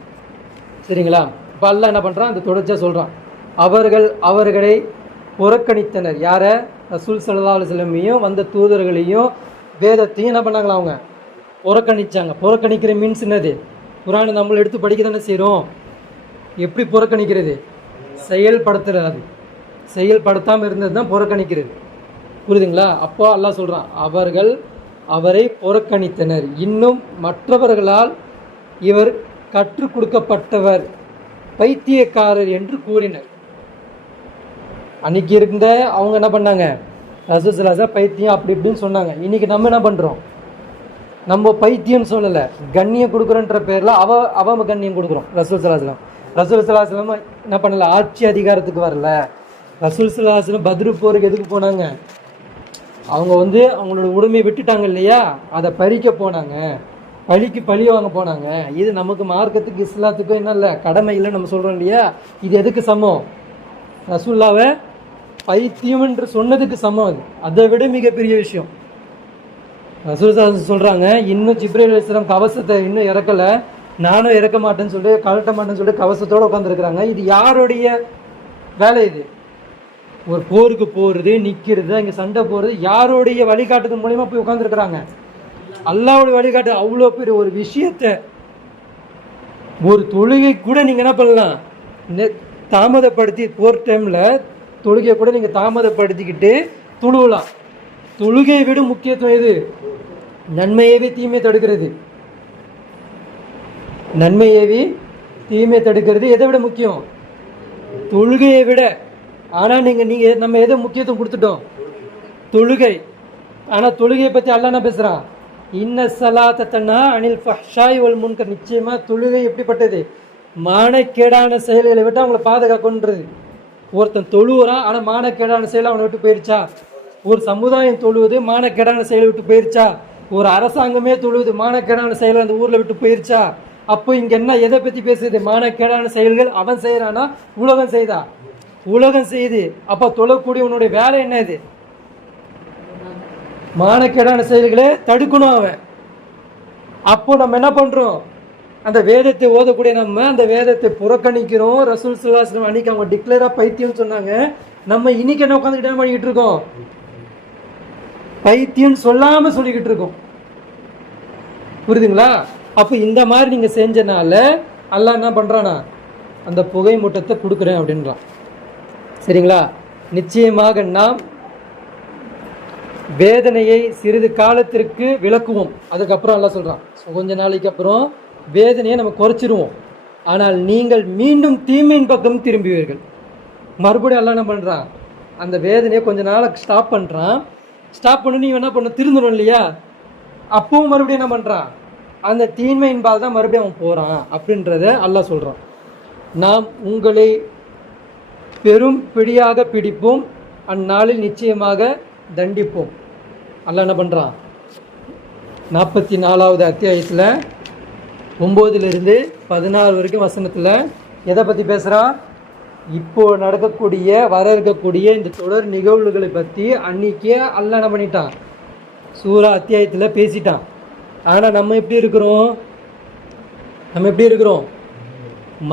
சரிங்களா. இப்போ அல்லாஹ் என்ன பண்ணுறான், அந்த தொடர்ச்சியாக சொல்கிறான், அவர்களை புறக்கணித்தனர். யாரை, ரசூல் ஸல்லல்லாஹு அலைஹி வஸல்லமையும் வந்த தூதர்களையும் வேதத்தையும் என்ன பண்ணாங்களா, அவங்க புறக்கணிச்சாங்க. புறக்கணிக்கிற மீன்ஸ் என்னது, குர்ஆனை நம்மளை எடுத்து படிக்க தானே செய்கிறோம். எப்படி புறக்கணிக்கிறது, செயல்படுத்துறது. அது செயல்படுத்தாமல் இருந்தது தான் புறக்கணிக்கிறது. புரியுதுங்களா. அப்போ அல்லாஹ் சொல்கிறான், அவரை புறக்கணித்தனர், இன்னும் மற்றவர்களால் இவர் கற்றுக் கொடுக்கப்பட்டவர், பைத்தியக்காரர் என்று கூறினர். அன்னைக்கு இருந்த அவங்க என்ன பண்ணாங்க, ரசூல் ஸல்லல்லாஹு அலைஹி வஸல்லம் பைத்தியம் அப்படி இப்படின்னு சொன்னாங்க. இன்னைக்கு நம்ம என்ன பண்ணுறோம், நம்ம பைத்தியம்னு சொல்லலை, கண்ணியம் கொடுக்குறோன்ற பேரில் அவ கண்ணியம் கொடுக்குறோம். ரசூல் ஸல்லல்லாஹு அலைஹி வஸல்லம் என்ன பண்ணல, ஆட்சி அதிகாரத்துக்கு வரல. ரசூல் ஸல்லல்லாஹு அலைஹி வஸல்லம் பத்ரு போருக்கு எதுக்கு போனாங்க, அவங்க வந்து அவங்களோட உரிமையை விட்டுட்டாங்க இல்லையா, அதை பறிக்க போனாங்க, பழி வாங்க போனாங்க. இது நமக்கு மார்க்கத்துக்கு இஸ்லாத்துக்கும் என்ன இல்லை, கடமை இல்லைன்னு நம்ம சொல்கிறோம் இல்லையா. இது எதுக்கு சமம், ரசூல்லாவை பைத்தியம் என்று சொன்னதுக்கு சமம். அதை விட மிகப்பெரிய விஷயம். ரசூல் சொல்கிறாங்க, இன்னும் ஜிப்ரீல் அலைஹிஸ்ஸலாம் கவசத்தை இன்னும் இறக்கலை, நானும் இறக்க மாட்டேன்னு சொல்லிட்டு கழட்ட மாட்டேன்னு சொல்லிட்டு கவசத்தோடு உட்காந்துருக்குறாங்க. இது யாருடைய வேலை, இது ஒரு போருக்கு போகிறது, நிற்கிறது, இங்கே சண்டை போகிறது, யாருடைய வழிகாட்டுறது மூலிமா போய் உட்காந்துருக்குறாங்க, அல்லாஹ்வுடைய வழிகாட்டு. அவ்வளோ பெரிய ஒரு விஷயத்தை, ஒரு தொழுகை கூட நீங்கள் என்ன பண்ணலாம், தாமதப்படுத்தி போர் டைமில் தொழுகையை கூட நீங்கள் தாமதப்படுத்திக்கிட்டு தொழுவலாம். தொழுகையை விட முக்கியத்துவம் எது, நன்மையவே தீமை தடுக்கிறது. நன்மையவே தீமை தடுக்கிறது எதை விட முக்கியம், தொழுகையை விட. ஆனால் நீங்கள் நம்ம எதை முக்கியத்துவம் கொடுத்துட்டோம், தொழுகை. ஆனால் தொழுகையை பற்றி அல்லாஹ் என்ன பேசுகிறான், இன்ன ஸலாத்த தன்ஹா அனில் ஃபஹ்ஷாய் வல் முன்கர். நிச்சயமாக தொழுகை எப்படிப்பட்டது, மானக்கேடான செயல்களை விட்டு அவங்கள பாதுகாக்கணுன்றது. ஒருத்தன் தொழுவுறான், ஆனால் மானக்கேடான செயலை அவனை விட்டு போயிடுச்சா, ஒரு சமுதாயம் தொழுவது மானக்கேடான செயலை விட்டு போயிடுச்சா, ஒரு அரசாங்கமே தொழுவது மானக்கேடான செயலை அந்த ஊரில் விட்டு போயிடுச்சா. அப்போ இங்கே என்ன எதை பற்றி பேசுது, மானக்கேடான செயல்கள் அவன் செய்கிறானா உலகம் செய்தா, உலகம் செய்து. அப்போ தொழக்கூடியவனுடைய வேலை என்ன, இது மானக்கேடான செயல்களை தடுக்கணும் அவன். அப்போ நம்ம என்ன பண்ணுறோம், அந்த வேதத்தை ஓதக்கூடிய நம்ம அந்த வேதத்தை புறக்கணிக்கிறோம். ரசூல் ஸல்லல்லாஹு அலைஹி வஸல்லம் அன்னைக்கு அவங்க டிக்ளேரா பைத்தியம்னு சொன்னாங்க, நம்ம இன்னைக்கு என்ன உட்காந்துக்கிட்டு என்ன பண்ணிக்கிட்டு இருக்கோம், பைத்தியம் சொல்லாமல் சொல்லிக்கிட்டு இருக்கோம். புரியுதுங்களா. அப்போ இந்த மாதிரி நீங்கள் செஞ்சனால அல்லாஹ் என்ன பண்ணுறானா, அந்த புகை மூட்டத்தை கொடுக்குறேன் அப்படின்றான். சரிங்களா. நிச்சயமாக நாம் வேதனையை சிறிது காலத்திற்கு விளக்குவோம். அதுக்கப்புறம் எல்லாம் சொல்கிறான், கொஞ்ச நாளைக்கு அப்புறம் வேதனையை நம்ம குறைச்சிருவோம். ஆனால் நீங்கள் மீண்டும் தீமையின் பக்கம் திரும்புவீர்கள். மறுபடியும் எல்லாம் என்ன பண்ணுறான், அந்த வேதனையை கொஞ்ச நாளைக்கு ஸ்டாப் பண்ணுறான். ஸ்டாப் பண்ணி நீ என்ன பண்ண திருந்தணும் இல்லையா, அப்பவும் மறுபடியும் என்ன பண்ணுறான், அந்த தீமையின் பால் தான் மறுபடியும் அவன் போகிறான் அப்படின்றத அல்லாஹ் சொல்கிறான். நாம் உங்களை பெரும் பிடியாக பிடிப்போம், அந்நாளில் நிச்சயமாக தண்டிப்போம். அல்லாஹ் என்ன பண்ணுறான், 44வது அத்தியாயத்தில் 9லிருந்து 16 வரைக்கும் வசனத்தில் எதை பற்றி பேசுகிறான், இப்போ நடக்கக்கூடிய வர இருக்கக்கூடிய இந்த தொடர் நிகழ்வுகளை பற்றி அன்னைக்கே அல்லாஹ் என்ன பண்ணிட்டான், சூரா அத்தியாயத்தில் பேசிட்டான். ஆனால் நம்ம எப்படி இருக்கிறோம்,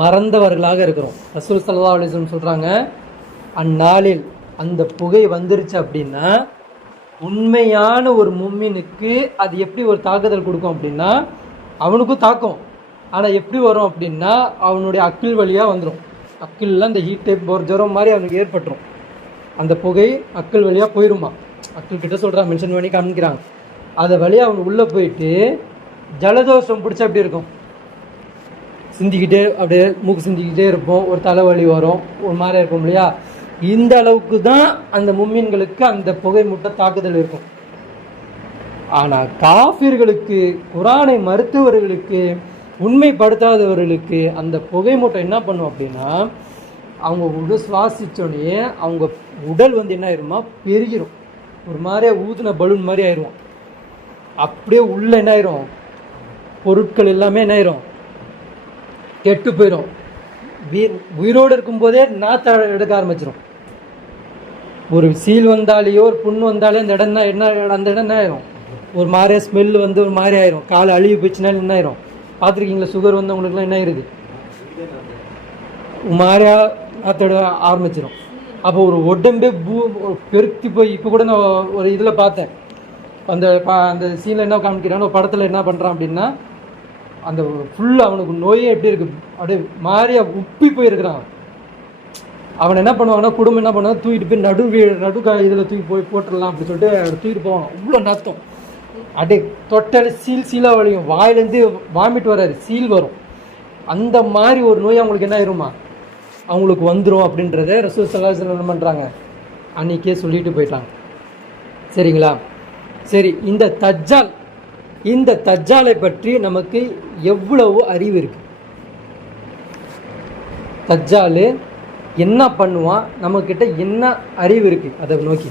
மறந்தவர்களாக இருக்கிறோம். ரசூல் ஸல்லல்லாஹு அலைஹி வஸல்லம் சொல்கிறாங்க, அந்நாளில் அந்த புகை வந்துருச்சு அப்படின்னா உண்மையான ஒரு மும்மினுக்கு அது எப்படி ஒரு தாக்குதல் கொடுக்கும் அப்படின்னா, அவனுக்கும் தாக்கும். ஆனால் எப்படி வரும் அப்படின்னா அவனுடைய அக்கில் வழியாக வந்துடும். அக்கில்லாம் இந்த ஹீட் டைப் ஒரு ஜுரம் மாதிரி அவனுக்கு ஏற்பட்டுரும். அந்த புகை அக்கில் வழியாக போயிடுமா, அக்கில் கிட்ட சொல்கிறாங்க, மென்ஷன் பண்ணி காமிக்கிறாங்க. அதை வழியாக அவனுக்கு உள்ளே போயிட்டு ஜலதோஷம் பிடிச்சா எப்படி இருக்கும், சிந்திக்கிட்டே அப்படியே மூக்கு சிந்திக்கிட்டே இருப்போம், ஒரு தலைவலி வரும், ஒரு மாதிரி இருக்கும் இல்லையா. இந்த அளவுக்கு தான் அந்த மும்மின்களுக்கு அந்த புகை மூட்டை தாக்குதல் இருக்கும். ஆனால் காஃபிர்களுக்கு, குரானை மறுத்தவர்களுக்கு, உண்மைப்படுத்தாதவர்களுக்கு அந்த புகை மூட்டை என்ன பண்ணும் அப்படின்னா, அவங்க உடல் சுவாசித்தோடனே அவங்க உடல் என்ன ஆயிருமா, பெருகிரும், ஒரு மாதிரியா ஊதுன பலூன் மாதிரி ஆயிரும். அப்படியே உள்ள என்ன ஆயிரும், பொருட்கள் எல்லாமே என்ன ஆயிரும், கெட்டு போயிடும். உயிரோடு இருக்கும்போதே நாற்ற எடுக்க ஆரம்பிச்சிடும். ஒரு சீல் வந்தாலேயோ ஒரு புண்ணு வந்தாலே அந்த இடம் அந்த இடம் என்ன ஆயிரும், ஒரு மாதிரியா ஸ்மெல் ஒரு மாதிரி ஆயிரும். காலை அழுகி போச்சுன்னா என்ன ஆயிரும், பார்த்துருக்கீங்களா, சுகர் வந்தவங்களுக்குலாம் என்ன ஆயிருது, மாதிரியா நாற்ற ஆரம்பிச்சிடும். அப்போ ஒரு உடம்பே பெருக்கி போய், இப்போ கூட நான் ஒரு இதில் பார்த்தேன், அந்த சீனில் என்ன காமிக்கிறான்னு ஒரு படத்தில் என்ன பண்ணுறான் அப்படின்னா, அந்த ஃபுல்லாக அவனுக்கு நோயே எப்படி இருக்குது, அப்படியே மாதிரியா உப்பி போயிருக்கிறான். அவன் என்ன பண்ணுவாங்கன்னா, குடும்பம் என்ன பண்ணுவாங்க, தூக்கிட்டு போய் நடு இதில் தூக்கி போய் போட்டுடலாம் அப்படி சொல்லிட்டு தூக்கிட்டு போவான். அவ்வளோ நத்தம், அப்படியே தொட்டாலே சீலாக வலியும், வாயிலேருந்து வாமிட் வராது, சீல் வரும். அந்த மாதிரி ஒரு நோய் அவங்களுக்கு என்ன ஆயிருமா, அவங்களுக்கு வந்துடும் அப்படின்றத ரசூல் ஸல்லல்லாஹு அலைஹி வஸல்லம் என்ன பண்ணுறாங்க, அன்றைக்கே சொல்லிட்டு போயிட்டாங்க. சரிங்களா? சரி, இந்த தஜ்ஜாலை பற்றி நமக்கு எவ்வளவு அறிவு இருக்கு, தஜ்ஜால் என்ன பண்ணுவான், நம்மக்கிட்ட என்ன அறிவு இருக்கு, அதை நோக்கி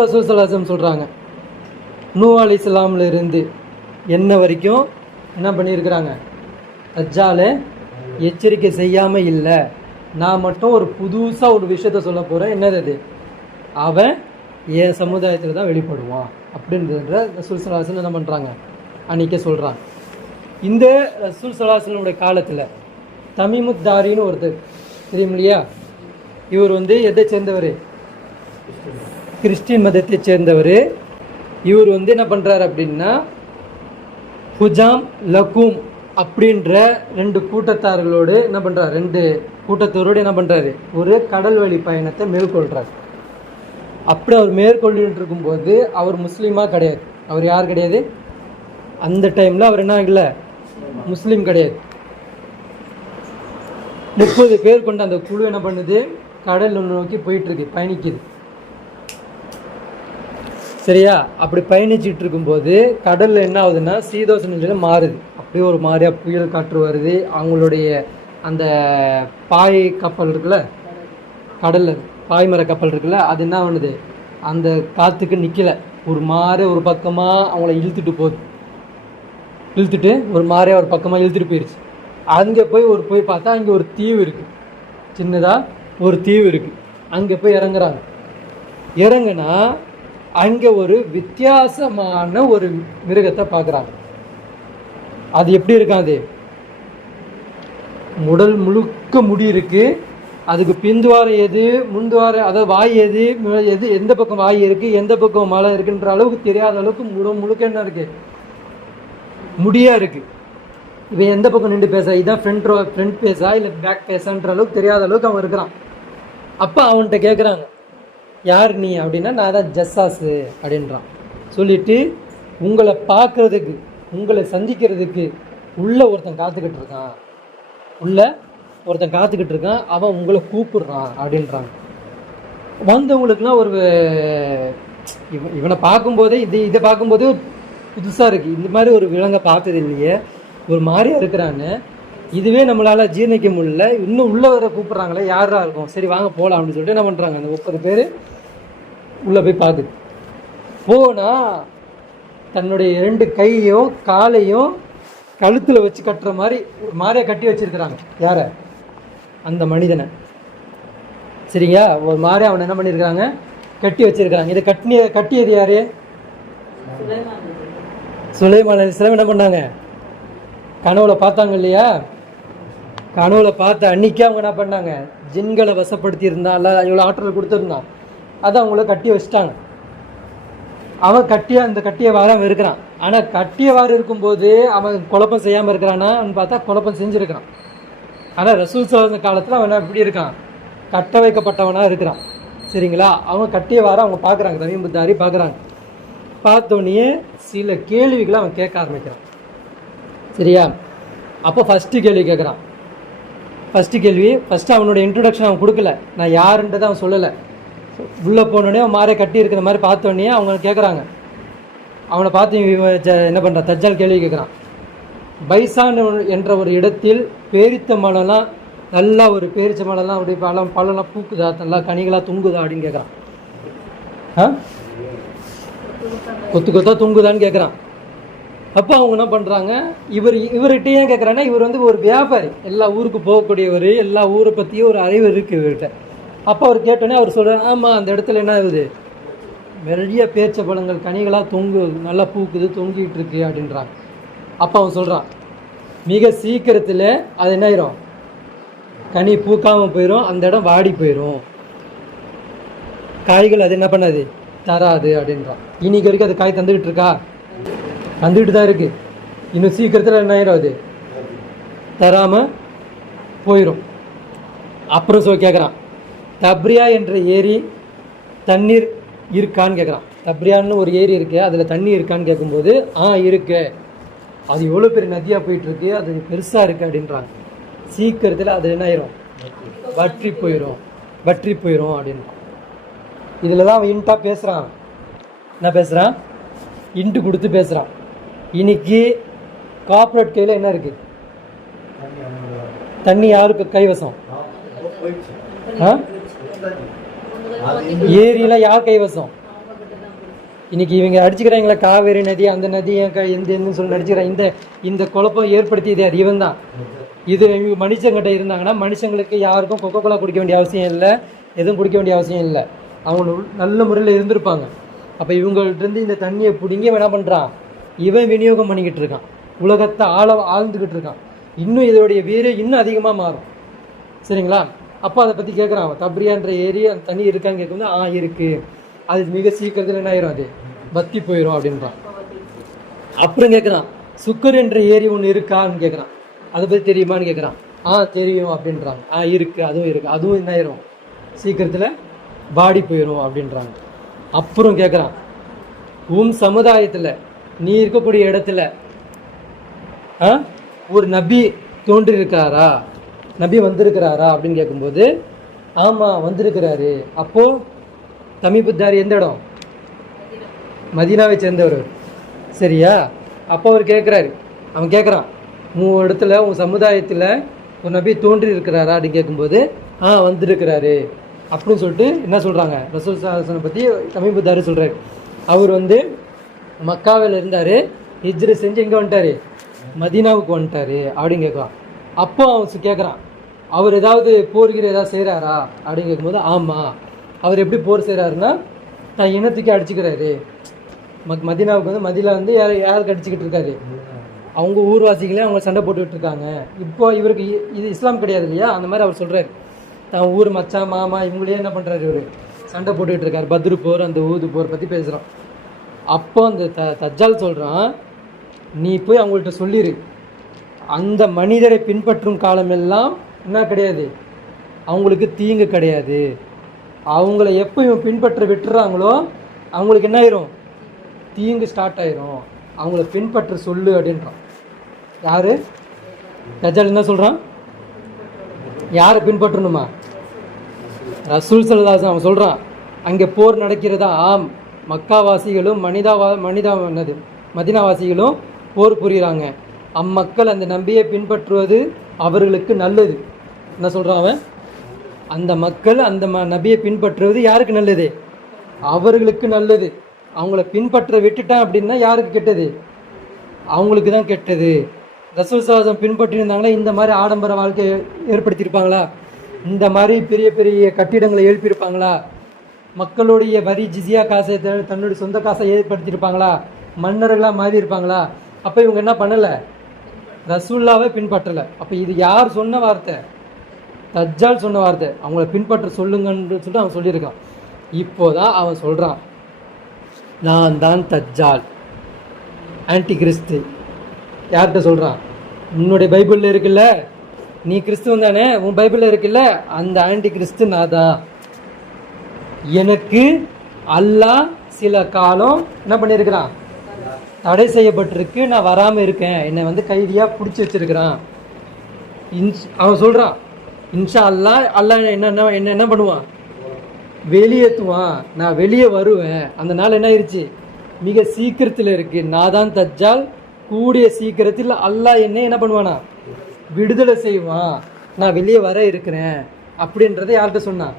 ரசூல் ஸல்லல்லாஹு அலைஹி வஸல்லம் சொல்கிறாங்க, நூஹ் அலைஹிஸ்ஸலாம்ல இருந்து என்ன வரைக்கும் என்ன பண்ணியிருக்கிறாங்க, தஜ்ஜாலை எச்சரிக்கை செய்யாமல் இல்லை. நான் மட்டும் ஒரு புதுசாக ஒரு விஷயத்த சொல்ல போகிறேன், என்னது அது, அவன் என் சமுதாயத்தில் தான் வெளிப்படுவான் அப்படின்றத ரசூல் ஸல்லல்லாஹு அலைஹி வஸல்லம் என்ன பண்ணுறாங்க, அன்றைக்கே சொல்கிறாங்க. இந்த ரசூல் ஸல்லல்லாஹு அலைஹி வஸல்லம் காலத்தில் தமீமுத் தாரின்னு ஒருத்தர் தெரியும் இல்லையா, இவர் எதை சேர்ந்தவர், கிறிஸ்டின் மதத்தை சேர்ந்தவர். இவர் என்ன பண்ணுறாரு அப்படின்னா, ஹுஜாம் லக்கூம் அப்படின்ற 2 கூட்டத்தார்களோடு என்ன பண்ணுறாரு, 2 கூட்டத்தோடு என்ன பண்ணுறாரு, ஒரு கடல் வழி பயணத்தை மேற்கொள்கிறார். அப்படி அவர் மேற்கொள்ளிட்டு இருக்கும்போது அவர் முஸ்லீமாக கிடையாது. அவர் யார் கிடையாது, அந்த டைமில் அவர் என்ன இல்லை, முஸ்லீம் கிடையாது. 30 பேர் கொண்ட அந்த குழு என்ன பண்ணுது, கடல் நோக்கி போயிட்டுருக்கு, பயணிக்குது. சரியா? அப்படி பயணிச்சுட்டு இருக்கும்போது கடலில் என்ன ஆகுதுன்னா, சீதோஷ நிலையில் மாறுது. அப்படியே ஒரு மாதிரியா புயல் காற்று வருது. அவங்களுடைய அந்த பாய் கப்பல் இருக்குல்ல, கடலில் பாய்மர கப்பல் இருக்குல்ல, அது என்ன பண்ணுது, அந்த காற்றுக்கு நிற்கலை, ஒரு மாதிரி ஒரு பக்கமாக அவங்கள இழுத்துட்டு ஒரு மாதிரியா ஒரு பக்கமாக இழுத்துட்டு போயிடுச்சு. அங்கே போய் பார்த்தா அங்கே ஒரு தீவு இருக்குது, சின்னதாக ஒரு தீவு இருக்குது. அங்கே போய் இறங்குனா அங்கே ஒரு வித்தியாசமான ஒரு மிருகத்தை பார்க்குறாங்க. அது எப்படி இருக்காது, உடல் முழுக்க முடி இருக்குது, அதுக்கு பிந்துவாரம் எது முந்துவாரம், அதாவது வாய் எது எந்த பக்கம் வாய் இருக்குது எந்த பக்கம் மலை இருக்குன்ற அளவுக்கு தெரியாத அளவுக்கு முழுக்க என்ன இருக்குது, முடியாக இருக்குது. இவன் எந்த பக்கம் நின்று பேச, இதான் ஃப்ரண்ட் பேஸா இல்லை பேக் பேஸான்ற அளவுக்கு தெரியாத அளவுக்கு அவன் இருக்கிறான். அப்போ அவன்கிட்ட கேட்குறாங்க, யார் நீ அப்படின்னா, நான் தான் ஜஸ்ஸாஸு அப்படின்றான். சொல்லிட்டு உங்களை பார்க்குறதுக்கு, உங்களை சந்திக்கிறதுக்கு உள்ள ஒருத்தன் காத்துக்கிட்டு இருக்கான், அவன் உங்களை கூப்பிடுறான் அப்படின்றாங்க. வந்தவங்களுக்குலாம் ஒரு இவனை பார்க்கும்போதே இதை பார்க்கும்போதே புதுசாக இருக்குது. இந்த மாதிரி ஒரு விலங்கை பார்த்தது இல்லையே, ஒரு மாதிரியா இருக்கிறான்னு. இதுவே நம்மளால் ஜீர்ணிக்க முடியல, இன்னும் உள்ள வர கூப்பிட்றாங்களே, யாரா இருக்கும், சரி வாங்க போகலாம் அப்படின்னு சொல்லிட்டு என்ன பண்ணுறாங்க, அந்த 30 பேர் உள்ளே போய் பார்க்குது. போனால் தன்னுடைய 2 கையையும் காலையும் கழுத்தில் வச்சு கட்டுற மாதிரி ஒரு மாதிரியா கட்டி வச்சிருக்கிறாங்க. யாரை? அந்த மனிதனை. சரிங்களா? ஒரு மாதிரி அவனை என்ன பண்ணியிருக்கிறாங்க, கட்டி வச்சிருக்கிறாங்க. இதை கட்டியது யாரு? சுலைமான் அலைஹிஸ்ஸலாம். என்ன பண்ணாங்க, கனவுல பார்த்தாங்க இல்லையா, கனவுல பார்த்த அன்னைக்கு அவங்க என்ன பண்ணாங்க, ஜின்களை வசப்படுத்தி இருந்தான், அல்ல இவ்வளோ ஆற்றல் கொடுத்துருந்தான், அதை அவங்கள கட்டி வச்சுட்டாங்க. அவன் அந்த கட்டியவாறு அவன் இருக்கிறான். ஆனால் கட்டியவாறு இருக்கும்போது அவன் குழப்பம் செய்யாமல் இருக்கிறான்னு பார்த்தா குழப்பம் செஞ்சுருக்கிறான். ஆனால் ரசூல் ஸல்லல்லாஹு காலத்தில் அவன் எப்படி இருக்கான், கட்ட வைக்கப்பட்டவனாக இருக்கிறான். சரிங்களா? அவங்க கட்டியவாறு அவங்க பார்க்குறாங்க, தமீம் தாரி பார்க்குறாங்க. பார்த்தோன்னே சில கேள்விகளை அவன் கேட்க ஆரம்பிக்கிறான். சரியா? அப்போ ஃபஸ்ட்டு கேள்வி கேட்குறான். ஃபஸ்ட்டு அவனோட இன்ட்ரடக்ஷன் அவன் கொடுக்கல, நான் யாருன்றதை அவன் சொல்லலை. உள்ளே போனோடனே அவன் மாறே கட்டி இருக்கிற மாதிரி பார்த்தோன்னே அவங்க கேட்குறாங்க. அவனை பார்த்து என்ன பண்ணுறான், தஜ்ஜால் கேள்வி கேட்குறான். பைசான் என்ற ஒரு இடத்தில் பேரித்த மலைலாம், நல்லா ஒரு பேரிச்ச மலைலாம் அப்படி பழம்லாம் பூக்குதா, நல்லா கனிகளாக தொங்குதா அப்படின்னு கேட்குறான். கொத்து கொத்தா தொங்குதான்னு கேட்குறான். அப்போ அவங்க என்ன பண்ணுறாங்க, இவர்கிட்ட ஏன் கேட்குறாங்கன்னா, இவர் வந்து ஒரு வியாபாரி, எல்லா ஊருக்கு போகக்கூடியவர், எல்லா ஊரை பற்றியும் ஒரு அறிவு இருக்குது இவர்கிட்ட. அப்போ அவர் கேட்டோன்னே அவர் சொல்கிறார், ஆமாம் அந்த இடத்துல என்ன ஆகுது, நிறைய பேரிச்ச பழங்கள் கனிகளாக நல்லா பூக்குது, தொங்கிட்டு இருக்கு அப்படின்றாங்க. அப்போ அவன் சொல்கிறான், மிக சீக்கிரத்தில் அது என்ன ஆயிரும், கனி பூக்காமல் போயிடும், அந்த இடம் வாடி போயிடும், காய்கள் அது என்ன பண்ணாது, தராது அப்படின்றான். இன்னைக்கு வரைக்கும் அது காய் தந்துக்கிட்டு இருக்கா, தந்துக்கிட்டு தான் இருக்குது. இன்னும் சீக்கிரத்தில் என்ன ஆயிரும், அது தராமல் போயிடும். அப்புறம் கேட்குறான், தப்ரியா என்ற ஏரி தண்ணீர் இருக்கான்னு கேட்குறான். தப்ரியான்னு ஒரு ஏரி இருக்கு, அதில் தண்ணி இருக்கான்னு கேட்கும்போது இருக்கு, அது எவ்வளோ பெரிய நதியாக போயிட்டுருக்கு, அது பெருசாக இருக்குது அப்படின்றாங்க. சீக்கிரத்தில் அது என்ன ஆயிரும், வற்றி போயிடும் அப்படின்னு. இதில் தான் அவன் இன்ட்டாக பேசுகிறான். என்ன பேசுகிறான், இன்ட்டு கொடுத்து பேசுகிறான். இன்னைக்கு கார்ப்பரேட் கையில் என்ன இருக்குது, தண்ணி யாருக்கு கைவசம், ஏரியில யார் கைவசம், இன்னைக்கு இவங்க அடிச்சுக்கிறாங்களா, காவேரி நதி அந்த நதி எந்த சொல்லி அடிச்சுக்கிறாங்க. இந்த குழப்பம் ஏற்படுத்தியது அது இவன் தான். இது மனுஷங்கிட்ட இருந்தாங்கன்னா மனுஷங்களுக்கு யாருக்கும் கொக்கோ கோலா குடிக்க வேண்டிய அவசியம் இல்லை, எதுவும் குடிக்க வேண்டிய அவசியம் இல்லை, அவங்க நல்ல முறையில் இருந்திருப்பாங்க. அப்போ இவங்கள்ட்ட இந்த தண்ணியை பிடிங்கி என்ன பண்ணுறான், இவன் விநியோகம் பண்ணிக்கிட்டு இருக்கான், உலகத்தை ஆழ்ந்துக்கிட்டு இருக்கான். இன்னும் இதோடைய வீரம் இன்னும் அதிகமாக மாறும். சரிங்களா? அப்போ அதை பற்றி கேட்குறான். தப்ரியான்ற ஏரி அந்த தண்ணி இருக்கான்னு கேட்கும்போது இருக்குது, அது மிக சீக்கிரத்தில் என்ன ஆயிரும், அது வத்தி போயிடும் அப்படின்றான். அப்புறம் கேட்குறான், சுக்கர் என்ற ஏரி ஒன்று இருக்கான்னு கேட்குறான். அதை பற்றி தெரியுமான்னு கேட்குறான். தெரியும் அப்படின்றாங்க. இருக்குது, அதுவும் இருக்குது, அதுவும் என்ன ஆயிரும், சீக்கிரத்தில் பாடி போயிடும் அப்படின்றாங்க. அப்புறம் கேட்குறான், சமுதாயத்தில் நீ இருக்கக்கூடிய இடத்துல ஒரு நபி தோன்றியிருக்காரா, நபி வந்திருக்கிறாரா அப்படின்னு கேட்கும்போது ஆமாம் வந்திருக்கிறாரு. அப்போது தமீபுத்தாரி எந்த இடம், மதீனாவை சேர்ந்தவர். சரியா? அப்போ அவர் கேட்குறாரு, அவன் கேட்குறான், உன் இடத்துல உன் சமுதாயத்தில் ஒரு நபி தோன்றி இருக்கிறாரா அப்படின்னு கேட்கும்போது வந்திருக்கிறாரு அப்படின்னு சொல்லிட்டு என்ன சொல்கிறாங்க, ரசூல் ஸல்லல்லாஹு அலைஹி வஸல்லம் பற்றி தமீபுத்தாரி சொல்கிறாரு. அவர் வந்து மக்காவில் இருந்தார், ஹிஜ்ரு செஞ்சு எங்கே வந்துட்டார், மதீனாவுக்கு வந்துட்டார் அப்படின்னு கேட்குறான். அப்போ அவன் கேட்குறான், அவர் ஏதாவது போர்கிற ஏதாவது செய்கிறாரா அப்படின்னு கேட்கும்போது ஆமாம், அவர் எப்படி போர் செய்கிறாருன்னா தான் இனத்துக்கு அடிச்சுக்கிறாரு. மதீனாவுக்கு வந்து மதியில் வந்து யாருக்கு அடிச்சுக்கிட்டு இருக்காரு, அவங்க ஊர்வாசிகளே அவங்க சண்டை போட்டுக்கிட்டு இருக்காங்க. இப்போ இவருக்கு இது இஸ்லாம் கிடையாது இல்லையா, அந்த மாதிரி அவர் சொல்கிறார். தான் ஊர் மச்சான் மாமா இவங்களே என்ன பண்ணுறாரு, இவர் சண்டை போட்டுக்கிட்டு இருக்காரு. பத்ரு போர் அந்த ஊது போர் பற்றி பேசுகிறான். அப்போ அந்த தஜ்ஜால் சொல்கிறான், நீ போய் அவங்கள்ட்ட சொல்லிடு, அந்த மனிதரை பின்பற்றும் காலமெல்லாம் என்ன கிடையாது, அவங்களுக்கு தீங்கு கிடையாது, அவங்கள எப்போ இவன் பின்பற்ற விட்டுறாங்களோ அவங்களுக்கு என்ன ஆயிரும்? தீங்கு ஸ்டார்ட் ஆயிரும். அவங்கள பின்பற்ற சொல்லு அப்படின்றான். யாரு? தஜ்ஜால் என்ன சொல்கிறான்? யாரை பின்பற்றணுமா? ரசூல் ஸல்லல்லாஹு அலைஹி வஸல்லம் அவன் சொல்கிறான், அங்கே போர் நடக்கிறதா? ஆம், மக்காவாசிகளும் மதீனாவாசிகளும் போர் புரிகிறாங்க. அம்மக்கள் அந்த நபியை பின்பற்றுவது அவர்களுக்கு நல்லது. என்ன சொல்கிறான் அவன்? அந்த மக்கள் அந்த நபியை பின்பற்றுவது யாருக்கு நல்லது? அவர்களுக்கு நல்லது. அவங்கள பின்பற்ற விட்டுட்டான் அப்படின்னா யாருக்கு கெட்டது? அவங்களுக்கு தான் கெட்டது. ரசூல் ஸல்லல்லாஹு அலைஹி வஸல்லம் பின்பற்றியிருந்தாங்களா இந்த மாதிரி ஆடம்பர வாழ்க்கை ஏற்படுத்தியிருப்பாங்களா? இந்த மாதிரி பெரிய பெரிய கட்டிடங்களை எழுப்பியிருப்பாங்களா? மக்களுடைய வரி ஜிஸியா காசை தன்னுடைய சொந்த காசை ஏற்படுத்தியிருப்பாங்களா? மன்னர்களாக மாறி இருப்பாங்களா? அப்போ இவங்க என்ன பண்ணலை? ரசூல்லாவை பின்பற்றலை. அப்போ இது யார் சொன்ன வார்த்தை? தஜ்ஜால் சொன்ன வார்த்தை. அவங்கள பின்பற்ற சொல்லுங்கன்னு சொல்லிட்டு அவன் சொல்லியிருக்கான். இப்போதான் அவன் சொல்கிறான், நான் தான் தஜ்ஜால், ஆன்டி கிறிஸ்து. யார்கிட்ட சொல்கிறான்? உன்னுடைய பைபிளில் இருக்குல்ல, நீ கிறிஸ்துவன் தானே, உன் பைபிளில் இருக்குல்ல, அந்த ஆன்டி கிறிஸ்து நான் தான். எனக்கு அல்லாஹ் சில காலம் என்ன பண்ணியிருக்கிறான்? தடை செய்யப்பட்டிருக்கு, நான் வராமல் இருக்கேன், என்னை கைதியாக பிடிச்சி வச்சிருக்கிறான். அவன் சொல்கிறான், இன்ஷா அல்லாஹ் என்ன பண்ணுவான்? வெளியேற்றுவான், நான் வெளியே வருவேன். அந்த நாள் என்ன ஆயிடுச்சு? மிக சீக்கிரத்தில் இருக்கு. நான் தான் தஜ்ஜால், கூடிய சீக்கிரத்தில் அல்லாஹ் என்ன பண்ணுவானா? விடுதலை செய்வான், நான் வெளியே வர இருக்கிறேன் அப்படின்றத யார்கிட்ட சொன்னான்?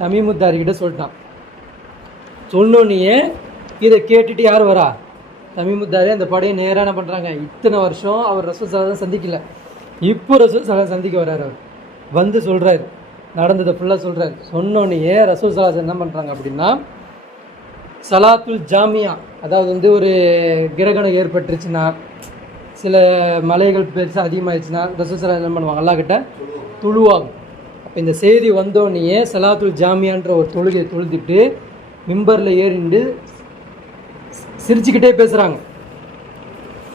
தமீமுத்தாரிக்கிட்ட சொல்லிட்டான். சொன்னோன்னே இதை கேட்டுட்டு யார் வரா? தமீமுத்தாரி அந்த படையை நேராக என்ன பண்ணுறாங்க? இத்தனை வருஷம் அவர் ரசூல் ஸல்லல்லாஹு அலைஹி வஸல்லம் சந்திக்கல, இப்போ ரசூல் ஸல்லல்லாஹு அலைஹி வஸல்லம் சந்திக்க வர்றாரு. அவர் சொல்கிறாரு, நடந்ததை ஃபுல்லாக சொல்கிறாரு. சொன்னோன்னே ரசூல் ஸல்லல்லாஹு அலைஹி வஸல்லம் என்ன பண்ணுறாங்க அப்படின்னா, சலாத்துல் ஜாமியா, அதாவது ஒரு கிரகணம் ஏற்பட்டுருச்சுன்னா, சில மலைகள் பெருசாக அதிகமாகிடுச்சுன்னா ரசூல் ஸல்லல்லாஹு அலைஹி வஸல்லம் என்ன பண்ணுவாங்க? அல்லாஹ் கிட்ட தொழுவாங்க. அப்போ இந்த செய்தி வந்தோடனே சலாத்துல் ஜாமியான்ற ஒரு தொழுகையை தொழுதுட்டு மிம்பரில் ஏறிண்டு சிரிச்சுக்கிட்டே பேசுகிறாங்க.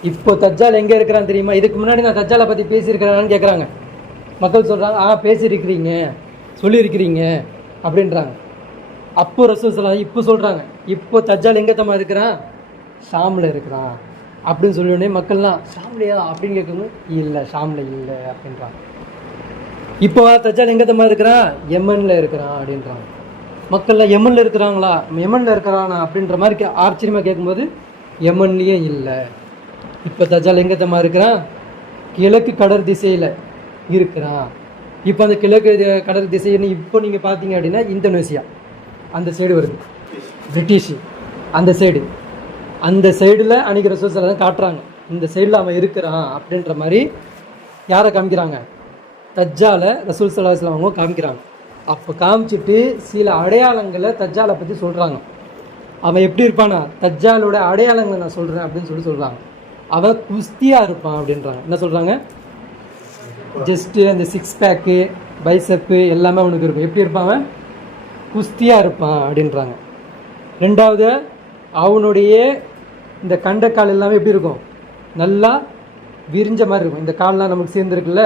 இப்போ தஜ்ஜால் எங்கே இருக்கிறான்னு தெரியுமா? இதுக்கு முன்னாடி நான் தஜ்ஜாலை பற்றி பேசியிருக்கிறேன்னு கேட்குறாங்க. மக்கள் சொல்கிறாங்க, பேசியிருக்கிறீங்க, சொல்லியிருக்கிறீங்க அப்படின்றாங்க. அப்போ ரசூல் ஸல்லல்லாஹு இப்போ சொல்கிறாங்க, இப்போ தஜ்ஜால் எங்கே தம்மா இருக்கிறான்? ஷாமில் இருக்கிறான் அப்படின்னு சொல்லியோடனே மக்கள்லாம், ஷாம்லையா அப்படின்னு கேட்கும்போது, இல்லை ஷாமில் இல்லை அப்படின்றாங்க. இப்போ தஜ்ஜால் எங்கே தம்மா இருக்கிறான்? யமனில் இருக்கிறான் அப்படின்றாங்க. மக்கள்லாம் யமனில் இருக்கிறாங்களா, யமனில் இருக்கிறானா அப்படின்ற மாதிரி ஆச்சரியமாக கேட்கும்போது, யமன்லேயே இல்லை. இப்போ தஜ்ஜால் எங்கே தம்மா இருக்கிறான்? கிழக்கு கடல் திசையில் இருக்கிறான். இப்போ அந்த கிழக்கு கடல் திசைன்னு இப்போ நீங்கள் பார்த்தீங்க அப்படின்னா இந்தோனேசியா அந்த சைடு வருது, பிரிட்டிஷ் அந்த சைடில் அன்றைக்கி ரசூல் ஸல்லல்லாஹு அலைஹி வஸல்லம் காட்டுறாங்க. இந்த சைடில் அவன் இருக்கிறான் அப்படின்ற மாதிரி யாரை காமிக்கிறாங்க? தஜ்ஜாலை ரசூல் ஸல்லல்லாஹு அலைஹி வஸல்லம் அவங்க காமிக்கிறாங்க. அப்போ காமிச்சிட்டு சில அடையாளங்களை தஜ்ஜாலை பற்றி சொல்கிறாங்க. அவன் எப்படி இருப்பானா? தஜ்ஜாலோட அடையாளங்களை நான் சொல்கிறேன் அப்படின்னு சொல்கிறாங்க. அவன் குஸ்தியாக இருப்பான் அப்படின்றாங்க. என்ன சொல்கிறாங்க? ஜஸ்ட்டு அந்த 6 பேக்கு பைசப்பு எல்லாமே அவனுக்கு இருக்கும். எப்படி இருப்பான்? குஸ்தியாக இருப்பான் அப்படின்றாங்க. ரெண்டாவது, அவனுடைய இந்த கண்டக்கால் எல்லாமே எப்படி இருக்கும்? நல்லா விரிஞ்ச மாதிரி இருக்கும். இந்த கால்லாம் நமக்கு சேர்ந்துருக்குல்ல,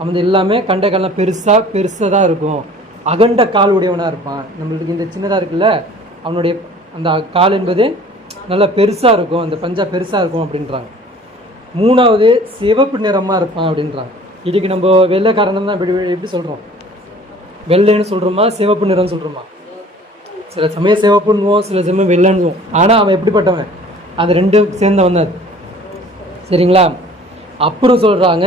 அவன் எல்லாமே கண்டக்கால்லாம் பெருசாக தான் இருக்கும். அகண்ட கால் உடையவனாக இருப்பான். நம்மளுக்கு இந்த சின்னதாக இருக்குல்ல, அவனுடைய அந்த கால் என்பது நல்லா பெருசாக இருக்கும், அந்த பஞ்சா பெருசாக இருக்கும் அப்படின்றாங்க. மூணாவது, சிவப்பு நிறமாக இருப்பான் அப்படின்றாங்க. இதுக்கு நம்ம வெள்ளைக்காரன் தான் எப்படி சொல்கிறோம்? வெள்ளைன்னு சொல்கிறோமா, சிவப்பு நிறம்னு சொல்கிறோமா? சில சமயம் சிவப்புன்னுவோம், சில சமயம் வெள்ளைன்னுவோம். ஆனால் அவன் எப்படிப்பட்டவன்? அது ரெண்டும் சேர்ந்தவன் தான். சரிங்களா? அப்புறம் சொல்கிறாங்க,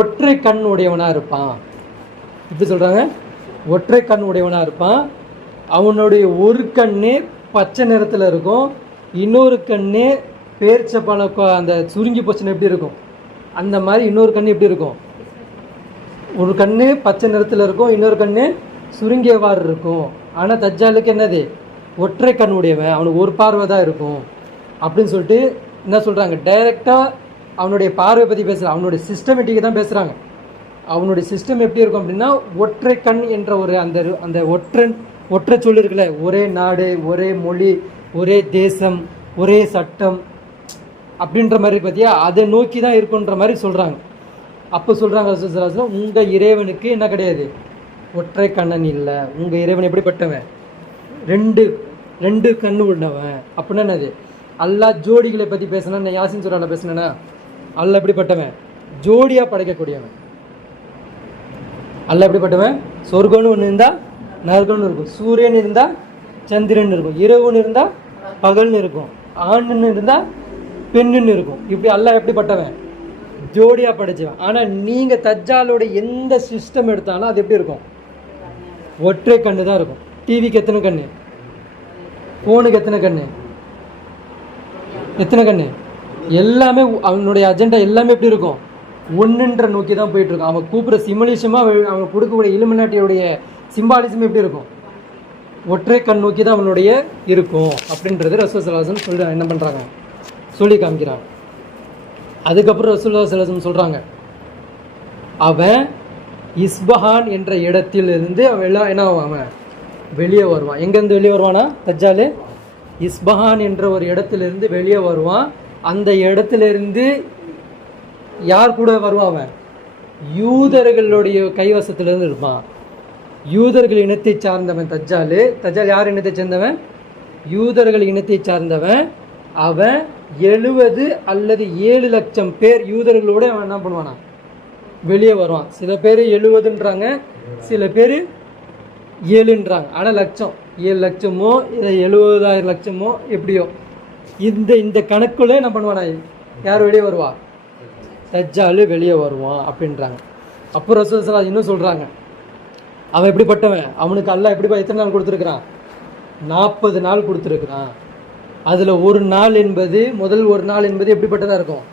ஒற்றை கண் உடையவனாக இருப்பான். எப்படி சொல்கிறாங்க? ஒற்றை கண் உடையவனாக இருப்பான். அவனுடைய ஒரு கண்ணே பச்சை நிறத்தில் இருக்கும், இன்னொரு கண்ணே பேரிச்சப்பழம் அந்த சுருங்கி போச்சுன்னு எப்படி இருக்கும் அந்த மாதிரி இன்னொரு கண்ணு எப்படி இருக்கும்? ஒரு கண்ணு பச்சை நிறத்தில் இருக்கும், இன்னொரு கண்ணு சுருங்கியவாறு இருக்கும். ஆனால் தஜ்ஜாலுக்கு என்னது? ஒற்றை கண் உடையவன், அவனுக்கு ஒரு பார்வை தான் இருக்கும் அப்படின்னு சொல்லிட்டு என்ன சொல்கிறாங்க? டைரெக்டாக அவனுடைய பார்வை பற்றி பேசுகிறாங்க, அவனுடைய சிஸ்டமேட்டிக்கை தான் பேசுகிறாங்க. அவனுடைய சிஸ்டம் எப்படி இருக்கும் அப்படின்னா, ஒற்றை கண் என்ற ஒரு அந்த ஒற்றை சொல் இருக்குல்ல, ஒரே நாடு, ஒரே மொழி, ஒரே தேசம், ஒரே சட்டம் அப்படின்ற மாதிரி பார்த்தியா, அதை நோக்கி தான் இருக்குன்ற மாதிரி சொல்கிறாங்க. அப்போ சொல்கிறாங்க ரசூலுல்லாஹி ஸல்லல்லாஹு அலைஹி வஸல்லம், உங்கள் இறைவனுக்கு என்ன கிடையாது? ஒற்றை கண்ணன் இல்லை. உங்கள் இறைவன் எப்படிப்பட்டவன்? ரெண்டு ரெண்டு கண்ணு உள்ளவன். அப்படின்னா என்னது? அல்லாஹ் ஜோடிகளை பற்றி பேசினா, நான் யாசின் சூரால பேசினேன்னா, அல்லாஹ் எப்படிப்பட்டவன்? ஜோடியாக படைக்கக்கூடியவன். அல்லாஹ் எப்படிப்பட்டவன்? சொர்க்கம்னு ஒன்று இருந்தால் நரகம்னு இருக்கும், சூரியன் இருந்தால் சந்திரன் இருக்கும், இரவுன்னு இருந்தால் பகல்னு இருக்கும், ஆணுன்னு இருந்தால் பெண்ணுன்னு இருக்கும். இப்படி அல்லாஹ் எப்படிப்பட்டவன்? ஜோடியாக படைச்சவன். ஆனால் நீங்கள் தஜ்ஜாலோட எந்த சிஸ்டம் எடுத்தாலும் அது எப்படி இருக்கும்? ஒற்றை கண்ணு தான் இருக்கும். டிவிக்கு எத்தனை கண்ணு? ஃபோனுக்கு எத்தனை கண்ணு? எத்தனை கண்ணு? எல்லாமே அவனுடைய அஜெண்டா எல்லாமே எப்படி இருக்கும்? ஒன்றுன்ற நோக்கி தான் போயிட்டு இருக்கும். அவன் கூப்பிட்ற சிம்பலிசமாக அவன் கொடுக்கக்கூடிய இலுமினாட்டியோடைய சிம்பாலிசம் எப்படி இருக்கும்? ஒற்றை கண் நோக்கி தான் அவனுடைய இருக்கும் அப்படின்றது ரசூல் ஸல்லல்லாஹு அலைஹி வஸல்லம் சொல்லி என்ன பண்ணுறாங்க, சொல்லி காமிக்கிறாங்க. அதுக்கப்புறம் ரசூலுல்லாஹி ஸல்லல்லாஹு அலைஹி வஸல்லம் சொல்கிறாங்க, அவன் இஸ்பஹான் என்ற இடத்திலிருந்து அவன் வெளியே வருவான். எங்கேருந்து வெளியே வருவானா? தஜ்ஜால் இஸ்பஹான் என்ற ஒரு இடத்திலிருந்து வெளியே வருவான். அந்த இடத்திலிருந்து யார் கூட வருவான்? அவன் யூதர்களுடைய கைவசத்திலிருந்து இருப்பான். யூதர்கள் இனத்தை சார்ந்தவன் தஜ்ஜால். தஜ்ஜால் யார் இனத்தை சேர்ந்தவன்? யூதர்கள் இனத்தை சார்ந்தவன். அவன் 70 அல்லது 7 லட்சம் பேர் யூதர்களோட அவன் என்ன பண்ணுவானா? வெளியே வருவான். சில பேர் 70ன்றாங்க, சில பேர் 7ன்றாங்க. ஆனால் லட்சம் 7 லட்சமோ 70,000 லட்சமோ எப்படியோ இந்த கணக்குள்ள என்ன பண்ணுவானா? யார் வெளியே வருவா? தஜ்ஜால் வெளியே வருவான் அப்படின்றாங்க. அப்போ ரசூல் ஸல்லல்லாஹு அலைஹி வஸல்லம் இன்னும் சொல்கிறாங்க, அவன் எப்படிப்பட்டவன்? அவனுக்கு அல்லாஹ் எப்படி எத்தனை நாள் கொடுத்துருக்குறான்? 40 நாள் கொடுத்துருக்குறான். அதில் ஒரு நாள் என்பது, முதல் ஒரு நாள் என்பது எப்படிப்பட்டதாக இருக்கும்?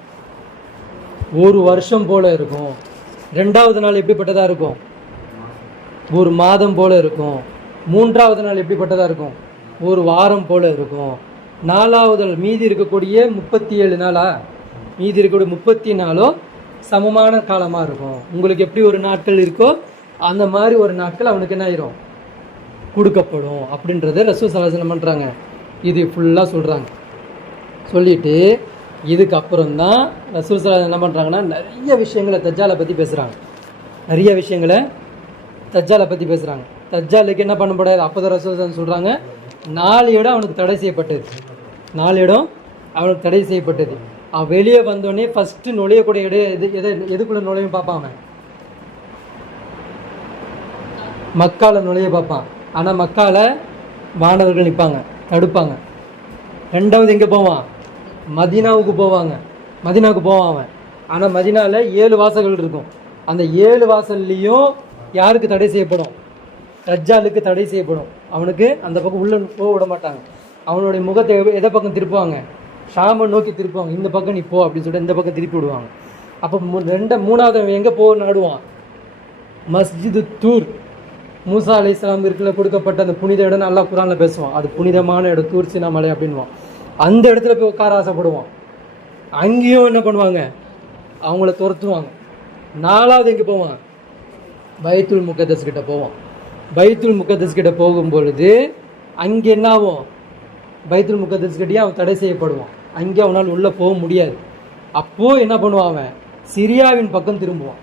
ஒரு வருஷம் போல் இருக்கும். 2வது நாள் எப்படிப்பட்டதாக இருக்கும்? ஒரு மாதம் போல் இருக்கும். 3வது நாள் எப்படிப்பட்டதாக இருக்கும்? ஒரு வாரம் போல் இருக்கும். 4வது நாள் மீதி இருக்கக்கூடிய 37 நாளா? மீதி இருக்கக்கூடிய 34 சமமான காலமாக இருக்கும். உங்களுக்கு எப்படி ஒரு நாட்கள் இருக்கோ அந்த மாதிரி ஒரு நாட்கள் அவனுக்கு என்ன ஆயிரும்? கொடுக்கப்படும் அப்படின்றத ரசூல் ஸல்லல்லாஹு அலைஹி வஸல்லம் பண்ணுறாங்க. இது ஃபுல்லாக சொல்கிறாங்க. சொல்லிவிட்டு இதுக்கப்புறம் தான் ரசூல் ஸல்லல்லாஹு அலைஹி வஸல்லம் என்ன பண்ணுறாங்கன்னா, நிறைய விஷயங்களை தஜ்ஜாலை பற்றி பேசுகிறாங்க. நிறைய விஷயங்களை தஜ்ஜாலை பற்றி பேசுகிறாங்க. தஜ்ஜாலுக்கு என்ன பண்ணப்படாது? அப்போ தான் ரசூல் ஸல்லல்லாஹு அலைஹி வஸல்லம் சொல்கிறாங்க, 4 இடம் அவனுக்கு தடை செய்யப்பட்டது. 4 இடம் அவனுக்கு தடை செய்யப்பட்டது. அவன் வெளியே வந்தோடனே ஃபஸ்ட்டு நுழையக்கூடிய இடம் எதுக்குள்ளே நுழையும் பார்ப்பான். அவன் மக்கால நுழைய பார்ப்பான். ஆனால் மக்கால வானவர்கள் நிற்பாங்க, தடுப்பாங்க. 2வது எங்கே போவான்? மதீனாவுக்கு போவாங்க. மதீனாவுக்கு போவான் அவன். ஆனால் மதீனாவில் 7 வாசல்கள் இருக்கும். அந்த 7 வாசல்லையும் யாருக்கு தடை செய்யப்படும்? தஜ்ஜாலுக்கு தடை செய்யப்படும். அவனுக்கு அந்த பக்கம் உள்ளே போக விட மாட்டாங்க. அவனுடைய முகத்தை எதை பக்கம் திருப்புவாங்க? ஷாமை நோக்கி திருப்புவாங்க. இந்த பக்கம் நீ போ அப்படின்னு சொல்லிட்டு இந்த பக்கம் திருப்பி விடுவாங்க. அப்போ 2வது எங்கே போக நாடுவான்? மஸ்ஜிது தூர், மூசா அலைஹிஸ்ஸலாம் இருக்குல்ல, கொடுக்கப்பட்ட அந்த புனித இடம் அல்லாஹ் குர்ஆன்ல பேசுவான். அது புனிதமான இடம், தூர் சீனா மலை அப்படின்வான். அந்த இடத்துல போய் உட்கார ஆசைப்படுவான். அங்கேயும் என்ன பண்ணுவாங்க? அவங்கள துரத்துவாங்க. 4வது எங்கே போவான்? பைத்துல் முகத்தஸ் கிட்ட போவான். பைத்துல் முகத்தஸ் கிட்ட போகும்பொழுது அங்கே என்ன ஆகும்? பைத்துல் முகத்தஸ் கிட்டே அவன் தடை செய்யப்படுவான். அங்கே அவனால் உள்ளே போக முடியாது. அப்போது என்ன பண்ணுவான்? அவன் சிரியாவின் பக்கம் திரும்புவான்.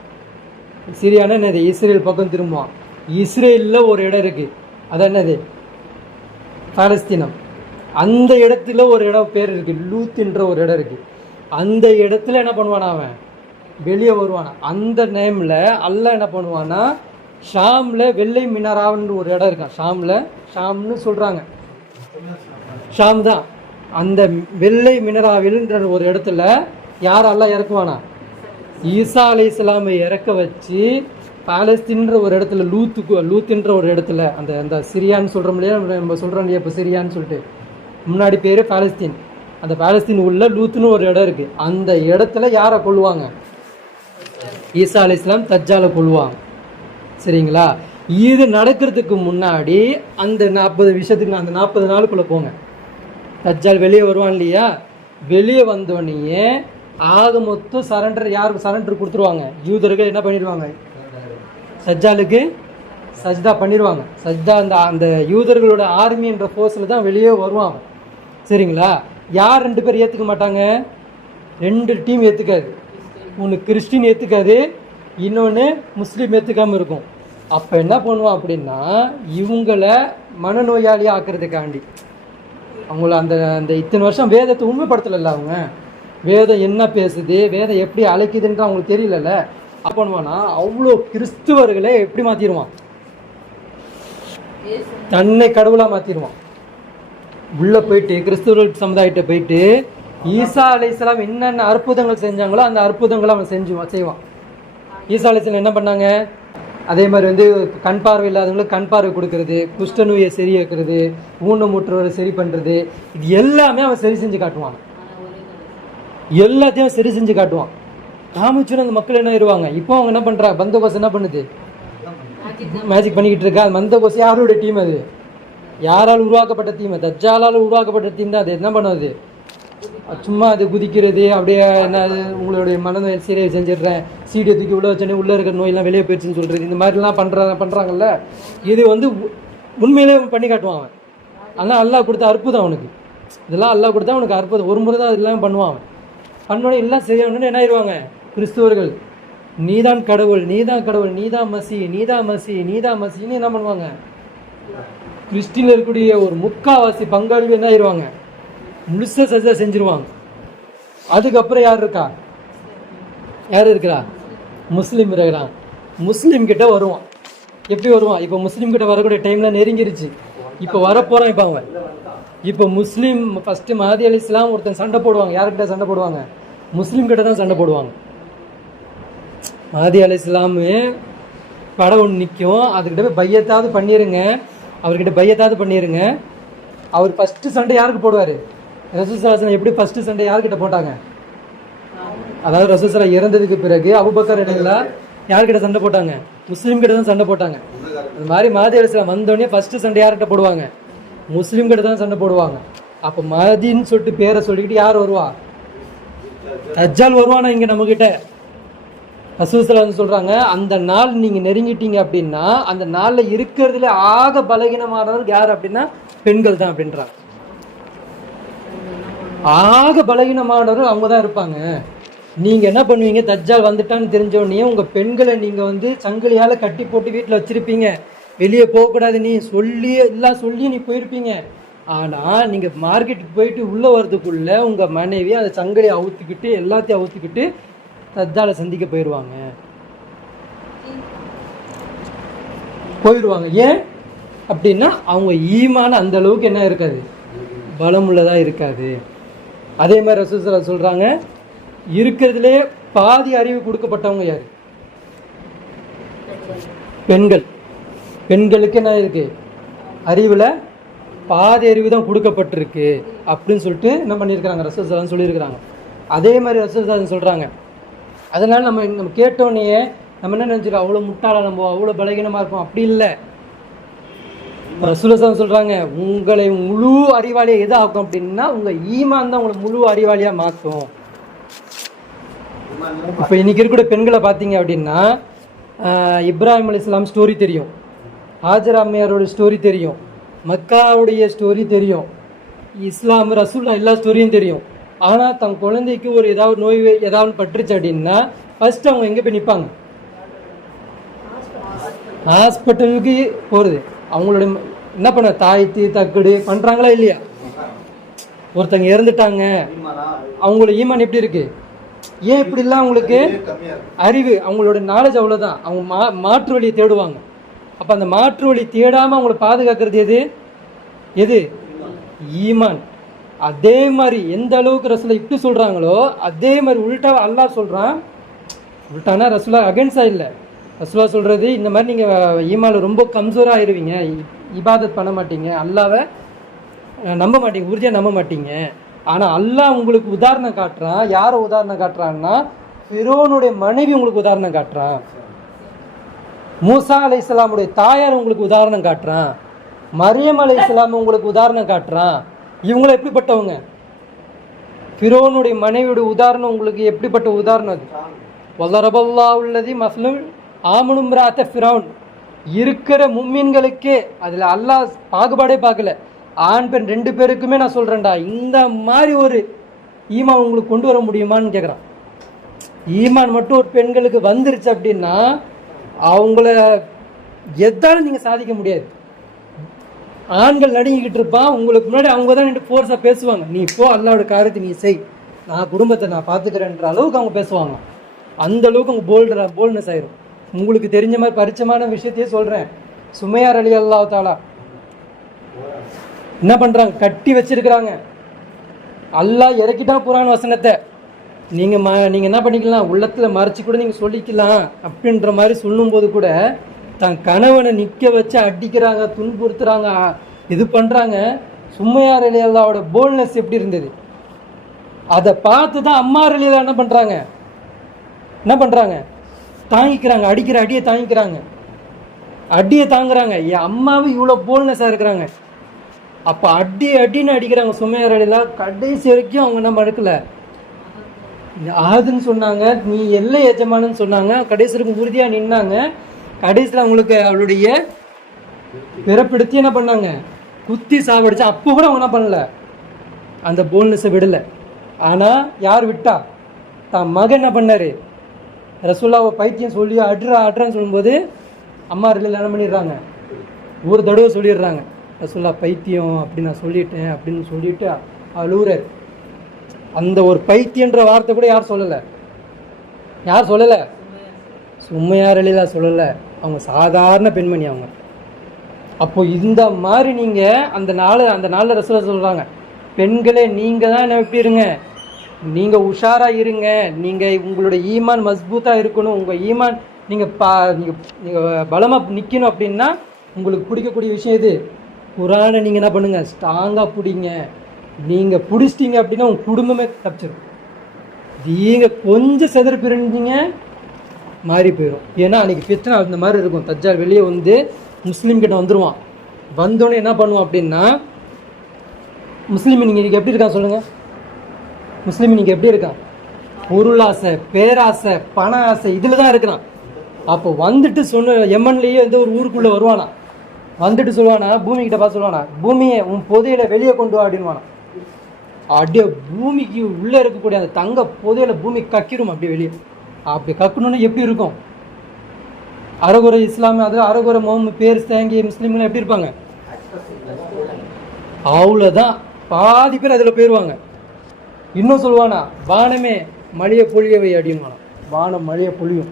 சிரியானா என்னது? இஸ்ரேல் பக்கம் திரும்புவான். இஸ்ரேலில் ஒரு இடம் இருக்குது, அதான் என்னது? பாலஸ்தீனம். அந்த இடத்துல ஒரு இடம் பேர் இருக்குது, லூத்ன்ற ஒரு இடம் இருக்குது. அந்த இடத்துல என்ன பண்ணுவானா? அவன் வெளியே வருவானா. அந்த நேமில் அல்லாஹ் என்ன பண்ணுவான்னா, ஷாமில் வெள்ளை மினாரான்னு ஒரு இடம் இருக்கான். ஷாம்னு சொல்கிறாங்க, ஷாம் தான். அந்த வெள்ளை மினராவில்ன்ற ஒரு இடத்துல யார் அல்லாஹ் இறக்குவானா? ஈசா அலைஹிஸ்ஸலாமை இறக்க வச்சு பாலஸ்தீன்ற ஒரு இடத்துல, லூத்துன்ற ஒரு இடத்துல, அந்த சிரியான்னு சொல்கிறோம் இல்லையா, நம்ம சொல்கிறோம் இல்லையா இப்போ சிரியான்னு சொல்லிட்டு, முன்னாடி பேர் பாலஸ்தீன். அந்த பாலஸ்தீன் உள்ள லூத்துன்னு ஒரு இடம் இருக்குது. அந்த இடத்துல யாரை கொள்ளுவாங்க? ஈசா அலைஹிஸ்ஸலாம் தஜ்ஜாலை கொள்ளுவாங்க. சரிங்களா? இது நடக்கிறதுக்கு முன்னாடி அந்த 40 விஷயத்துக்கு, அந்த 40 நாளுக்குள்ளே போங்க. தஜ்ஜால் வெளியே வருவான் இல்லையா? வெளியே வந்தோடனே ஆக மொத்தம் யாருக்கு சரண்டர் கொடுத்துருவாங்க? யூதர்கள் என்ன பண்ணிடுவாங்க? தஜ்ஜாலுக்கு சஜ்தா பண்ணிடுவாங்க. சஜ்தா அந்த யூதர்களோட ஆர்மின்ற ஃபோர்ஸில் தான் வெளியே வருவாங்க. சரிங்களா? யார் 2 பேர் ஏற்றுக்க மாட்டாங்க? 2 டீம் ஏற்றுக்காது. ஒன்று கிறிஸ்டின் ஏற்றுக்காது, இன்னொன்று முஸ்லீம் ஏற்றுக்காமல் இருக்கும். அப்போ என்ன பண்ணுவான் அப்படின்னா இவங்கள மனநோயாளி ஆக்குறதுக்காண்டி அவங்கள அந்த அந்த இத்தனை வருஷம் வேதத்தை உண்மைப்படுத்தலைல்ல, அவங்க வேதம் என்ன பேசுது, வேதம் எப்படி அழைக்குதுன்ற அவங்களுக்கு தெரியலல்ல. அப்போ பண்ணுவானா அவ்வளோ கிறிஸ்துவர்களை எப்படி மாற்றிடுவான், தன்னை கடவுளாக மாற்றிடுவான். உள்ளே போயிட்டு கிறிஸ்துவர்கள் சமுதாயத்தை போயிட்டு ஈசா அலைஹிஸ்ஸலாம் என்னென்ன அற்புதங்கள் செஞ்சாங்களோ அந்த அற்புதங்களை அவன் செய்வான். ஈசா அலைஹிஸ்ஸலாம் என்ன பண்ணாங்க, அதே மாதிரி வந்து கண் பார்வை இல்லாதவங்களுக்கு கண் பார்வை கொடுக்கறது, குஷ்ட நோயை சரியாக்குறது, ஊனமுற்றவரை சரி பண்ணுறது, இது எல்லாமே அவன் சரி செஞ்சு காட்டுவான். எல்லாத்தையும் சரி செஞ்சு காட்டுவான். காமிச்சுன்னு அந்த மக்கள் என்ன ஆயிடுவாங்க. இப்போ அவங்க என்ன பண்ணுறாங்க, பந்தோபஸ் என்ன பண்ணுது, மேஜிக் பண்ணிக்கிட்டு இருக்கா. பந்தோபஸ் யாரோட டீம், அது யாரால் உருவாக்கப்பட்ட டீம், தஜ்ஜாலால் உருவாக்கப்பட்ட டீம் தான். அது என்ன பண்ணுது, சும்மா அது குதிக்கிறது, அப்படியே என்ன உங்களுடைய மனநோய் சீரையை செஞ்சிடுறேன், சீடியை தூக்கி உள்ளே வச்சோடனே உள்ளே இருக்கிற நோயெல்லாம் வெளியே போயிடுச்சுன்னு சொல்கிறது, இந்த மாதிரிலாம் பண்ணுறாங்கல்ல. இது வந்து உண்மையிலே பண்ணி காட்டுவான் அவன். ஆனால் அல்லாஹ் கொடுத்த அற்புதம் அவனுக்கு, இதெல்லாம் அல்லாஹ் கொடுத்தா அவனுக்கு அற்புதம். ஒரு முறை தான் இதெல்லாம் பண்ணுவான் அவன். பண்ணோடனே எல்லாம் செய்யணும்னு என்ன ஆயிடுவாங்க கிறிஸ்துவர்கள், நீதான் கடவுள், நீதான் கடவுள், நீதான் மசி, நீதான் மசி, நீதான் மசின்னு என்ன பண்ணுவாங்க. கிறிஸ்டின்ல இருக்கக்கூடிய ஒரு முக்காவாசி பங்காளி என்ன ஆயிடுவாங்க, முழுச சஜா செஞ்சிருவாங்க. அதுக்கப்புறம் யார் இருக்கா, யார் இருக்கிறா, முஸ்லீம் இருக்கிறான். முஸ்லீம் கிட்ட வருவான். எப்படி வருவான், இப்போ முஸ்லீம் கிட்ட வரக்கூடிய டைம்ல நெருங்கிருச்சு, இப்போ வரப்போறான். இப்போ அவன் இப்போ முஸ்லீம் ஃபர்ஸ்ட் மஹதி அலைஹிஸ்ஸலாம் ஒருத்தன் சண்டை போடுவாங்க. யார்கிட்ட சண்டை போடுவாங்க, முஸ்லீம் கிட்ட தான் சண்டை போடுவாங்க. மஹதி அலைஹிஸ்ஸலாம் படம் ஒன்று நிற்கும், அதுக்கிட்ட போய் பையத்தாவது பண்ணிடுங்க, அவர்கிட்ட பையத்தாவது பண்ணிடுங்க. அவர் ஃபஸ்ட்டு சண்டை யாருக்கு போடுவார், ரசூல் ஸல்லல்லாஹு அலைஹி வஸல்லம் எப்படி ஃபஸ்ட்டு சண்டை யார்கிட்ட போட்டாங்க, அதாவது ரசூல் ஸல்லல்லாஹு இறந்ததுக்கு பிறகு அபூபக்கர் ரலியல்லாஹு யார்கிட்ட சண்டை போட்டாங்க, முஸ்லீம் கிட்ட தான் சண்டை போட்டாங்க. அது மாதிரி மஹதி அலைஹிஸ்ஸலாம் வந்தோடனே ஃபஸ்ட்டு சண்டை யார்கிட்ட போடுவாங்க, முஸ்லீம் கிட்ட தான் சண்டை போடுவாங்க. அப்போ மஹதின்னு சொல்லிட்டு பேரை சொல்லிக்கிட்டு யார் வருவா, தஜ்ஜால் வருவானா இங்கே நம்மக்கிட்ட. ரசூல் ஸல்லல்லாஹு அலைஹி வஸல்லம் சொல்கிறாங்க, அந்த நாள் நீங்கள் நெருங்கிட்டீங்க அப்படின்னா அந்த நாளில் இருக்கிறதுல ஆக பலகீனமானவர்கள் யார் அப்படின்னா பெண்கள் தான் அப்படின்றாங்க. ஆக பலகீனமானவர்கள் அவங்க தான் இருப்பாங்க. நீங்கள் என்ன பண்ணுவீங்க, தஜ்ஜால் வந்துட்டான்னு தெரிஞ்சோடனே உங்கள் பெண்களை நீங்கள் வந்து சங்கிலியால் கட்டி போட்டு வீட்டில் வச்சுருப்பீங்க, வெளியே போகக்கூடாது நீ சொல்லி எல்லாம் சொல்லி நீ போயிருப்பீங்க. ஆனால் நீங்கள் மார்க்கெட்டுக்கு போயிட்டு உள்ளே வர்றதுக்குள்ளே உங்கள் மனைவி அந்த சங்கிலியை அவுத்துக்கிட்டு எல்லாத்தையும் அவுத்துக்கிட்டு தஜ்ஜாலை சந்திக்க போயிடுவாங்க. ஏன் அப்படின்னா அவங்க ஈமான அந்த அளவுக்கு என்ன இருக்காது, பலமுள்ளதாக இருக்காது. அதே மாதிரி ரசூல் ஸல்லல்லாஹு அலைஹி வஸல்லம் சொல்கிறாங்க, இருக்கிறதுலே பாதி அறிவு கொடுக்கப்பட்டவங்க யார், பெண்கள். பெண்களுக்கு என்ன இருக்கு, அறிவில் பாதி அறிவு தான் கொடுக்கப்பட்டிருக்கு அப்படின்னு சொல்லிட்டு என்ன பண்ணியிருக்கிறாங்க, ரசூல் ஸல்லல்லாஹு அலைஹி வஸல்லம் சொல்லியிருக்கிறாங்க. அதே மாதிரி ரசூல் ஸல்லல்லாஹு அலைஹி வஸல்லம் சொல்கிறாங்க, அதனால் நம்ம கேட்டோன்னே நம்ம என்ன நினச்சிருக்கோம், அவ்வளோ முட்டாள, நம்ம அவ்வளோ பலகீனமாக இருப்போம், அப்படி இல்லை. ரசூல் ஸல்லல்லாஹு அலைஹி வஸல்லம் சொல்கிறாங்க, உங்களை முழு அறிவாளியாக எதை ஆக்கும் அப்படின்னா உங்கள் ஈமான் தான் உங்களை முழு அறிவாளியாக மாற்றும். இப்போ இன்றைக்கி இருக்கிற பெண்களை பார்த்தீங்க அப்படின்னா இப்ராஹிம் அலைஹிஸ்ஸலாம் ஸ்டோரி தெரியும், ஹாஜரா அம்மையாரோட ஸ்டோரி தெரியும், மக்காவுடைய ஸ்டோரி தெரியும், இஸ்லாம் ரசூல்லா எல்லா ஸ்டோரியும் தெரியும். ஆனால் தன் குழந்தைக்கு ஒரு ஏதாவது நோய் ஏதாவது பட்டுருச்சு அப்படின்னா ஃபர்ஸ்ட் அவங்க எங்கே போய் நிற்பாங்க, ஹாஸ்பிட்டலுக்கு போகிறது. அவங்களோட என்ன பண்ண தாய் தீ தக்கடு பண்ணுறாங்களா இல்லையா, ஒருத்தங்க இறந்துட்டாங்க, அவங்களோட ஈமான் எப்படி இருக்கு, ஏன் இப்படி இல்லை, அவங்களுக்கு அறிவு அவங்களோட நாலேஜ் அவ்வளோதான். அவங்க மாற்று வழியை தேடுவாங்க. அப்போ அந்த மாற்று வழி தேடாமல் அவங்கள பாதுகாக்கிறது எது ஈமான். அதே மாதிரி எந்த அளவுக்கு ரசூலா இப்படி சொல்கிறாங்களோ அதே மாதிரி உல்ட்டா அல்லாஹ் சொல்கிறான். உல்ட்டானா ரசூலா அகென்ஸ்டாக இல்லை, ரசூலா சொல்கிறது இந்த மாதிரி நீங்கள் ஈமானில் ரொம்ப கம்சோராக ஆயிடுவீங்க, இபாதத் பண்ண மாட்டீங்க, அல்லாவை நம்ப மாட்டீங்க, உறுதியாக நம்ப மாட்டீங்க. ஆனால் அல்லாஹ் உங்களுக்கு உதாரணம் காட்டுறான். யாரை உதாரணம் காட்டுறான்னா ஃபிரௌனுடைய மனைவி உங்களுக்கு உதாரணம் காட்டுறான், மூசா அலைஹிஸ்ஸலாமுடைய தாயார் உங்களுக்கு உதாரணம் காட்டுறான், மரியம் அலைஹிஸ்ஸலாம் உங்களுக்கு உதாரணம் காட்டுறான். இவங்களும் எப்படிப்பட்டவங்க, ஃபிரௌனுடைய மனைவியோட உதாரணம் உங்களுக்கு எப்படிப்பட்ட உதாரணம் அது. வல்லரபல்லாஹு அல்லதி மஸ்லும் ஆமனும் ராத்த ஃபிரௌன். இருக்கிற மும்மின்களுக்கே அதில் அல்லாஹ் பாகுபாடே பார்க்கல, ஆண் பெண் ரெண்டு பேருக்குமே நான் சொல்கிறேன்டா, இந்த மாதிரி ஒரு ஈமான் உங்களுக்கு கொண்டு வர முடியுமான்னு கேட்குறான். ஈமான் மட்டும் ஒரு பெண்களுக்கு வந்துருச்சு அப்படின்னா அவங்கள எதாலும் நீங்கள் சாதிக்க முடியாது. ஆண்கள் நடுங்கிக்கிட்டு இருப்பான், உங்களுக்கு முன்னாடி அவங்க தான் நின்று ஃபோர்ஸாக பேசுவாங்க. நீ போ, அல்லாவோட காரியத்தை நீ செய், நான் குடும்பத்தை நான் பார்த்துக்கிறேன்ற அளவுக்கு அவங்க பேசுவாங்க. அந்த அளவுக்கு அவங்க போல்ட்னஸ் ஆயிரும். உங்களுக்கு தெரிஞ்ச மாதிரி பரிச்சயமான விஷயத்தையே சொல்கிறேன். சுமையார் அலி அல்லாஹ் தாலா என்ன பண்ணுறாங்க, கட்டி வச்சிருக்கிறாங்க. அல்லாஹ் இறக்கிட்டா குர்ஆன் வசனத்தை நீங்கள் என்ன பண்ணிக்கலாம், உள்ளத்தில் மறைச்சி கூட நீங்கள் சொல்லிக்கலாம் அப்படின்ற மாதிரி சொல்லும்போது கூட தன் கணவனை நிற்க வச்சு அடிக்கிறாங்க, துன்புறுத்துறாங்க, இது பண்ணுறாங்க. சுமையார் அலி அல்லாவோட போல்ட்னஸ் எப்படி இருந்தது அதை பார்த்து தான் அம்மார் அலி அல்லா என்ன பண்ணுறாங்க, தாங்கிக்கிறாங்க. அடிக்கிற அடியை தாங்கிக்கிறாங்க, அடியை தாங்குறாங்க. என் அம்மாவும் இவ்வளோ போல்ட்னஸாக இருக்கிறாங்க. அப்போ அடின்னு அடிக்கிறாங்க சுமையார் அலி அல்லா. கடைசி வரைக்கும் அவங்க என்ன மறுக்கல, ஆகுதுன்னு சொன்னாங்க, நீ எல்லை எஜமானன்னு சொன்னாங்க. கடைசி வரைக்கும் உறுதியாக நின்னாங்க. கடைசியில் அவங்களுக்கு அவளுடைய பிறப்பிடுத்தி என்ன பண்ணாங்க, குத்தி சாவடிச்சு. அப்போ கூட அவங்க என்ன பண்ணல, அந்த போல்னஸை விடலை. ஆனால் யார் விட்டா, தான் மகன் என்ன பண்ணாரு, ரசூல்லாவை பைத்தியம் சொல்லி அட்ரான்னு சொல்லும்போது அம்மா ரெண்டு என்ன பண்ணிடுறாங்க, ஒரு தடவை சொல்லிடுறாங்க, ரசூல்லா பைத்தியம் அப்படி நான் சொல்லிட்டேன் அப்படின்னு சொல்லிட்டு அழுகுறாரு. அந்த ஒரு பைத்தியன்ற வார்த்தை கூட யார் சொல்லலை, சுமையார் அலிலா சொல்லலை. அவங்க சாதாரண பெண்மணி அவங்க. அப்போ இந்த மாதிரி நீங்கள் அந்த நாளில் ரசூலா சொல்கிறாங்க, பெண்களே நீங்கள் தான் என்ன எப்படி இருங்க, நீங்கள் உஷாராக இருங்க, நீங்கள் உங்களுடைய ஈமான் மஸ்பூத்தாக இருக்கணும். உங்கள் ஈமான் நீங்கள் பலமாக நிற்கணும். அப்படின்னா உங்களுக்கு பிடிக்கக்கூடிய விஷயம் இது, குர்ஆனை நீங்கள் என்ன பண்ணுங்கள், ஸ்ட்ராங்காக பிடிங்க. நீங்கள் பிடிச்சிட்டிங்க அப்படின்னா உங்கள் குடும்பமே தப்பிச்சிடும். நீங்கள் கொஞ்சம் செதற பிரிஞ்சிங்க மாறி போயிடும். ஏன்னா அன்றைக்கி ஃபித்னா அந்த மாதிரி இருக்கும். தஜ்ஜால் வெளியே வந்து முஸ்லீம் கிட்ட வந்துடுவான். வந்தோடனே என்ன பண்ணுவான் அப்படின்னா, முஸ்லீம் நீங்கள் எப்படி இருக்கான் சொல்லுங்கள், முஸ்லீம் நீங்கள் எப்படி இருக்கான், பொருளாசை, பேராசை, பண ஆசை, இதில் தான் இருக்கிறான். அப்போ வந்துட்டு எமன்லேயே வந்து ஒரு ஊருக்குள்ளே வருவானா, வந்துட்டு சொல்லுவானா, பூமி கிட்ட பார்த்து சொல்லுவானா, பூமியை உன் புதையில வெளியே கொண்டு வா அப்படின்வானா. அப்படியே பூமிக்கு உள்ளே இருக்கக்கூடிய அந்த தங்க புதையில பூமி கக்கிரும் அப்படியே வெளியே. அப்படி கக்கணும்னா எப்படி இருக்கும், அரகுறை இஸ்லாமிய அதில் அரகுறை முகமது பேர் தேங்கி முஸ்லீம்கள் எப்படி இருப்பாங்க, அவ்வளோதான். பாதி பேர் அதில் போயிடுவாங்க. இன்னும் சொல்லுவானா, வானமே மழையை பொழியவை அப்படின்வானா, வானம் மழையை பொழியும்.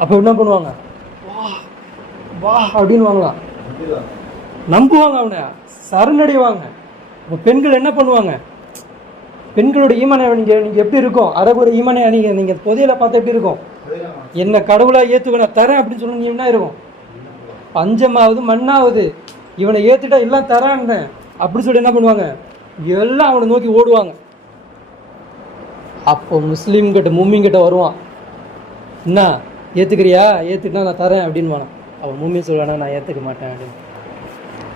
அப்போ என்ன பண்ணுவாங்க, வா அப்படின்னு வாங்கலாம், நம்புவாங்க, அவனை சரணடைவாங்க. இப்போ பெண்கள் என்ன பண்ணுவாங்க, பெண்களோட ஈமானை நீங்கள் எப்படி இருக்கும், அரகுற ஈமானை நீங்கள் புதையில பார்த்தா எப்படி இருக்கும், என்ன கடவுளாக ஏற்றுக்க நான் தரேன் அப்படின்னு சொல்லி நீ என்ன இருக்கும், பஞ்சமாவது மண்ணாவது இவனை ஏற்றுட்டா எல்லாம் தரான்னு அப்படி சொல்லி என்ன பண்ணுவாங்க, எல்லாம் அவனை நோக்கி ஓடுவாங்க. அப்போ முஸ்லீம்கிட்ட மூமிங்கிட்ட வருவான், என்ன ஏற்றுக்கிறியா, ஏற்றுக்கினா நான் தரேன் அப்படின்வானா. அவன் மூமி சொல்லுவானா, நான் ஏற்றுக்க மாட்டேன் அப்படின்னு.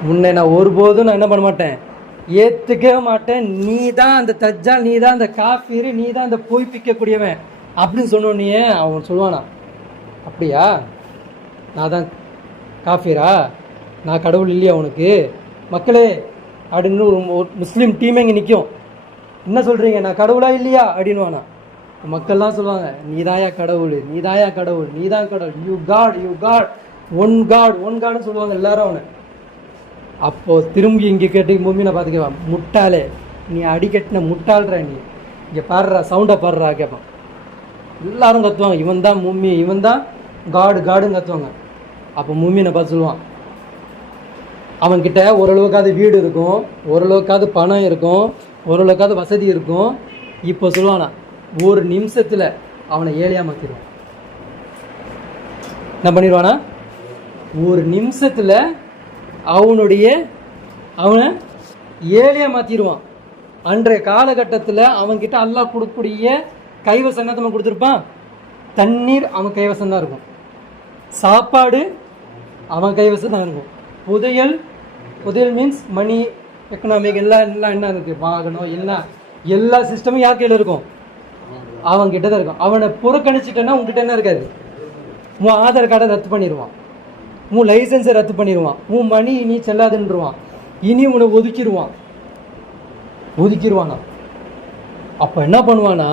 முன்னே நான் ஒருபோதும் நான் என்ன பண்ண மாட்டேன், ஏற்றுக்கவே மாட்டேன், நீ தான் அந்த தஜ்ஜால், நீ தான் அந்த காஃபிர், நீ தான் அந்த பொய்ப்பிக்கக்கூடியவன் அப்படின்னு சொன்னோன்னே அவன் சொல்லுவானா, அப்படியா, நான் தான் காஃபிரா, நான் கடவுள் இல்லையா உனக்கு, மக்களே அப்படின்னு ஒரு முஸ்லீம் டீமே இங்கே நிற்கும். என்ன சொல்கிறீங்க, நான் கடவுளா இல்லையா அப்படின்வானா. மக்கள்லாம் சொல்லுவாங்க, நீதாயா கடவுள், நீதாயா கடவுள், நீதான் கடவுள், யூ காட் ஒன் காட்னு சொல்லுவாங்க எல்லாரும் அவனை. அப்போது திரும்பி இங்கே கேட்டு மூமினை பார்த்துக்குவான், முட்டாளே நீ அடிக்கட்டின முட்டாள்ற, நீ இங்கே பாடுறா, சவுண்டை பாடுறா கேட்பான். எல்லாரும் கத்துவாங்க, இவன் தான் மூமி, இவன் தான் காடுன்னு கத்துவாங்க. அப்போ மூமினை பார்த்து சொல்லுவான், அவன்கிட்ட ஓரளவுக்காவது வீடு இருக்கும், ஓரளவுக்காவது பணம் இருக்கும், ஓரளவுக்காவது வசதி இருக்கும். இப்போ சொல்லுவானா, ஒரு நிமிஷத்தில் அவனை ஏழையாக மாற்றிடுவான். என்ன பண்ணிடுவானா, ஒரு நிமிஷத்தில் அவனை ஏழையாக மாற்றிடுவான். அன்றைய காலகட்டத்தில் அவன்கிட்ட அல்லாஹ் கொடுக்கக்கூடிய கைவசம் என்ன நம்ம கொடுத்துருப்பான், தண்ணீர் அவன் கைவசம் தான் இருக்கும், சாப்பாடு அவன் கைவசம் தான் இருக்கும், புதையல் மீன்ஸ் மணி, எக்கனாமிக் எல்லாம் என்ன இருக்குது, வாகனம் எல்லாம் எல்லா சிஸ்டமும் யார் கையில் இருக்கும், அவன்கிட்ட தான் இருக்கும். அவனை புறக்கணிச்சிட்டேன்னா உங்ககிட்ட என்ன இருக்காது, உன் ஆதார் கார்டை ரத்து பண்ணிடுவான், உன் லைசன்ஸை ரத்து பண்ணிடுவான், உன் மணி இனி செல்லாதுன்றுவான், இனி உன்னை ஒதுக்கிடுவானா. அப்போ என்ன பண்ணுவானா,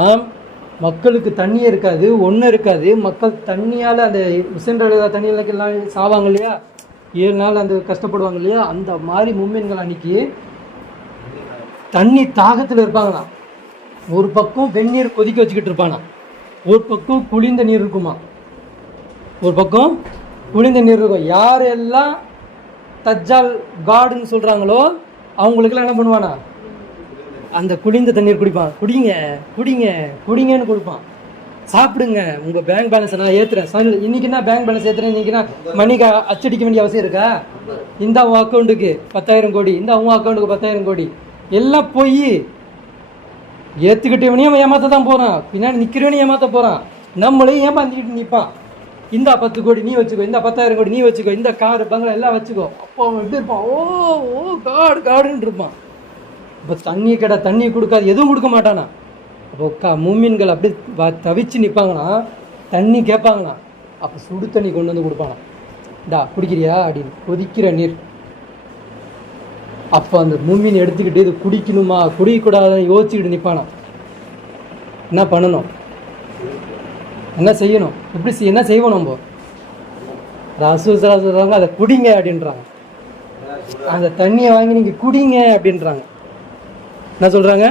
மக்களுக்கு தண்ணியே இருக்காது, ஒன்றும் இருக்காது. மக்கள் தண்ணியால் அந்த முசென்ற தண்ணியில் எல்லாம் சாவாங்க இல்லையா, 7 நாள் அந்த கஷ்டப்படுவாங்க இல்லையா, அந்த மாதிரி மும்மின்கள் அன்னைக்கு தண்ணி தாகத்தில் இருப்பாங்கண்ணா. ஒரு பக்கம் வெந்நீர் கொதிக்க வச்சுக்கிட்டு இருப்பானா, ஒரு பக்கம் குளிர்ந்த நீர் இருக்குமா, ஒரு பக்கம் குளிர்ந்த நீர் இருக்கும். யாரெல்லாம் தஜ்ஜால் காடுன்னு சொல்கிறாங்களோ அவங்களுக்கெல்லாம் என்ன பண்ணுவானா, அந்த குளிர்ந்த தண்ணீர் குடிப்பான். குடிங்க குடிங்க குடிங்கன்னு கொடுப்பான். சாப்பிடுங்க, உங்கள் பேங்க் பேலன்ஸை நான் ஏற்றுறேன். இன்றைக்கி நான் பேங்க் பேலன்ஸ் ஏற்றுறேன், இன்றைக்கி நான் மணிக்கு அச்சடிக்க வேண்டிய அவசியம் இருக்கா? இந்த உன் அக்கௌண்ட்டுக்கு 10,000 கோடி, இந்த உன் அக்கௌண்ட்டுக்கு 10,000 கோடி, எல்லாம் போய் ஏற்றுக்கிட்டவனையும் ஏமாற்ற தான் போகிறான், பின்னாடி நிற்கிறவனையும் ஏமாற்ற போகிறான், நம்மளையும் ஏமாற்றிக்கிட்டு நிற்பான். இந்த 10 கோடி நீ வச்சுக்கோ, இந்த 10,000 கோடி நீ வச்சுக்கோ, இந்த காரு பங்களா எல்லாம் வச்சுக்கோ. அப்போ அவன் எப்படி இருப்பான், ஓ ஓ காடு காடுன்னு இருப்பான். இப்போ தண்ணி கடை தண்ணி கொடுக்காது, எதுவும் கொடுக்க மாட்டானா. அப்போ மூமின்கள் அப்படி தவிச்சு நிற்பாங்கண்ணா, தண்ணி கேட்பாங்கண்ணா. அப்போ சுடு தண்ணி கொண்டு வந்து கொடுப்பானா, டா குடிக்கிறியா அப்படின்னு, கொதிக்கிற நீர். அப்போ அந்த மூமின் எடுத்துக்கிட்டு இது குடிக்கணுமா குடிக்கக்கூடாதுன்னு யோசிச்சுக்கிட்டு நிற்பானா. என்ன பண்ணணும், என்ன செய்யணும், எப்படி என்ன செய்வோம் நம்ம? ரசூலுல்லாஹி சொல்கிறாங்க அதை குடிங்க அப்படின்றாங்க. அந்த தண்ணியை வாங்கி நீங்கள் குடிங்க அப்படின்றாங்க. என்ன சொல்கிறாங்க,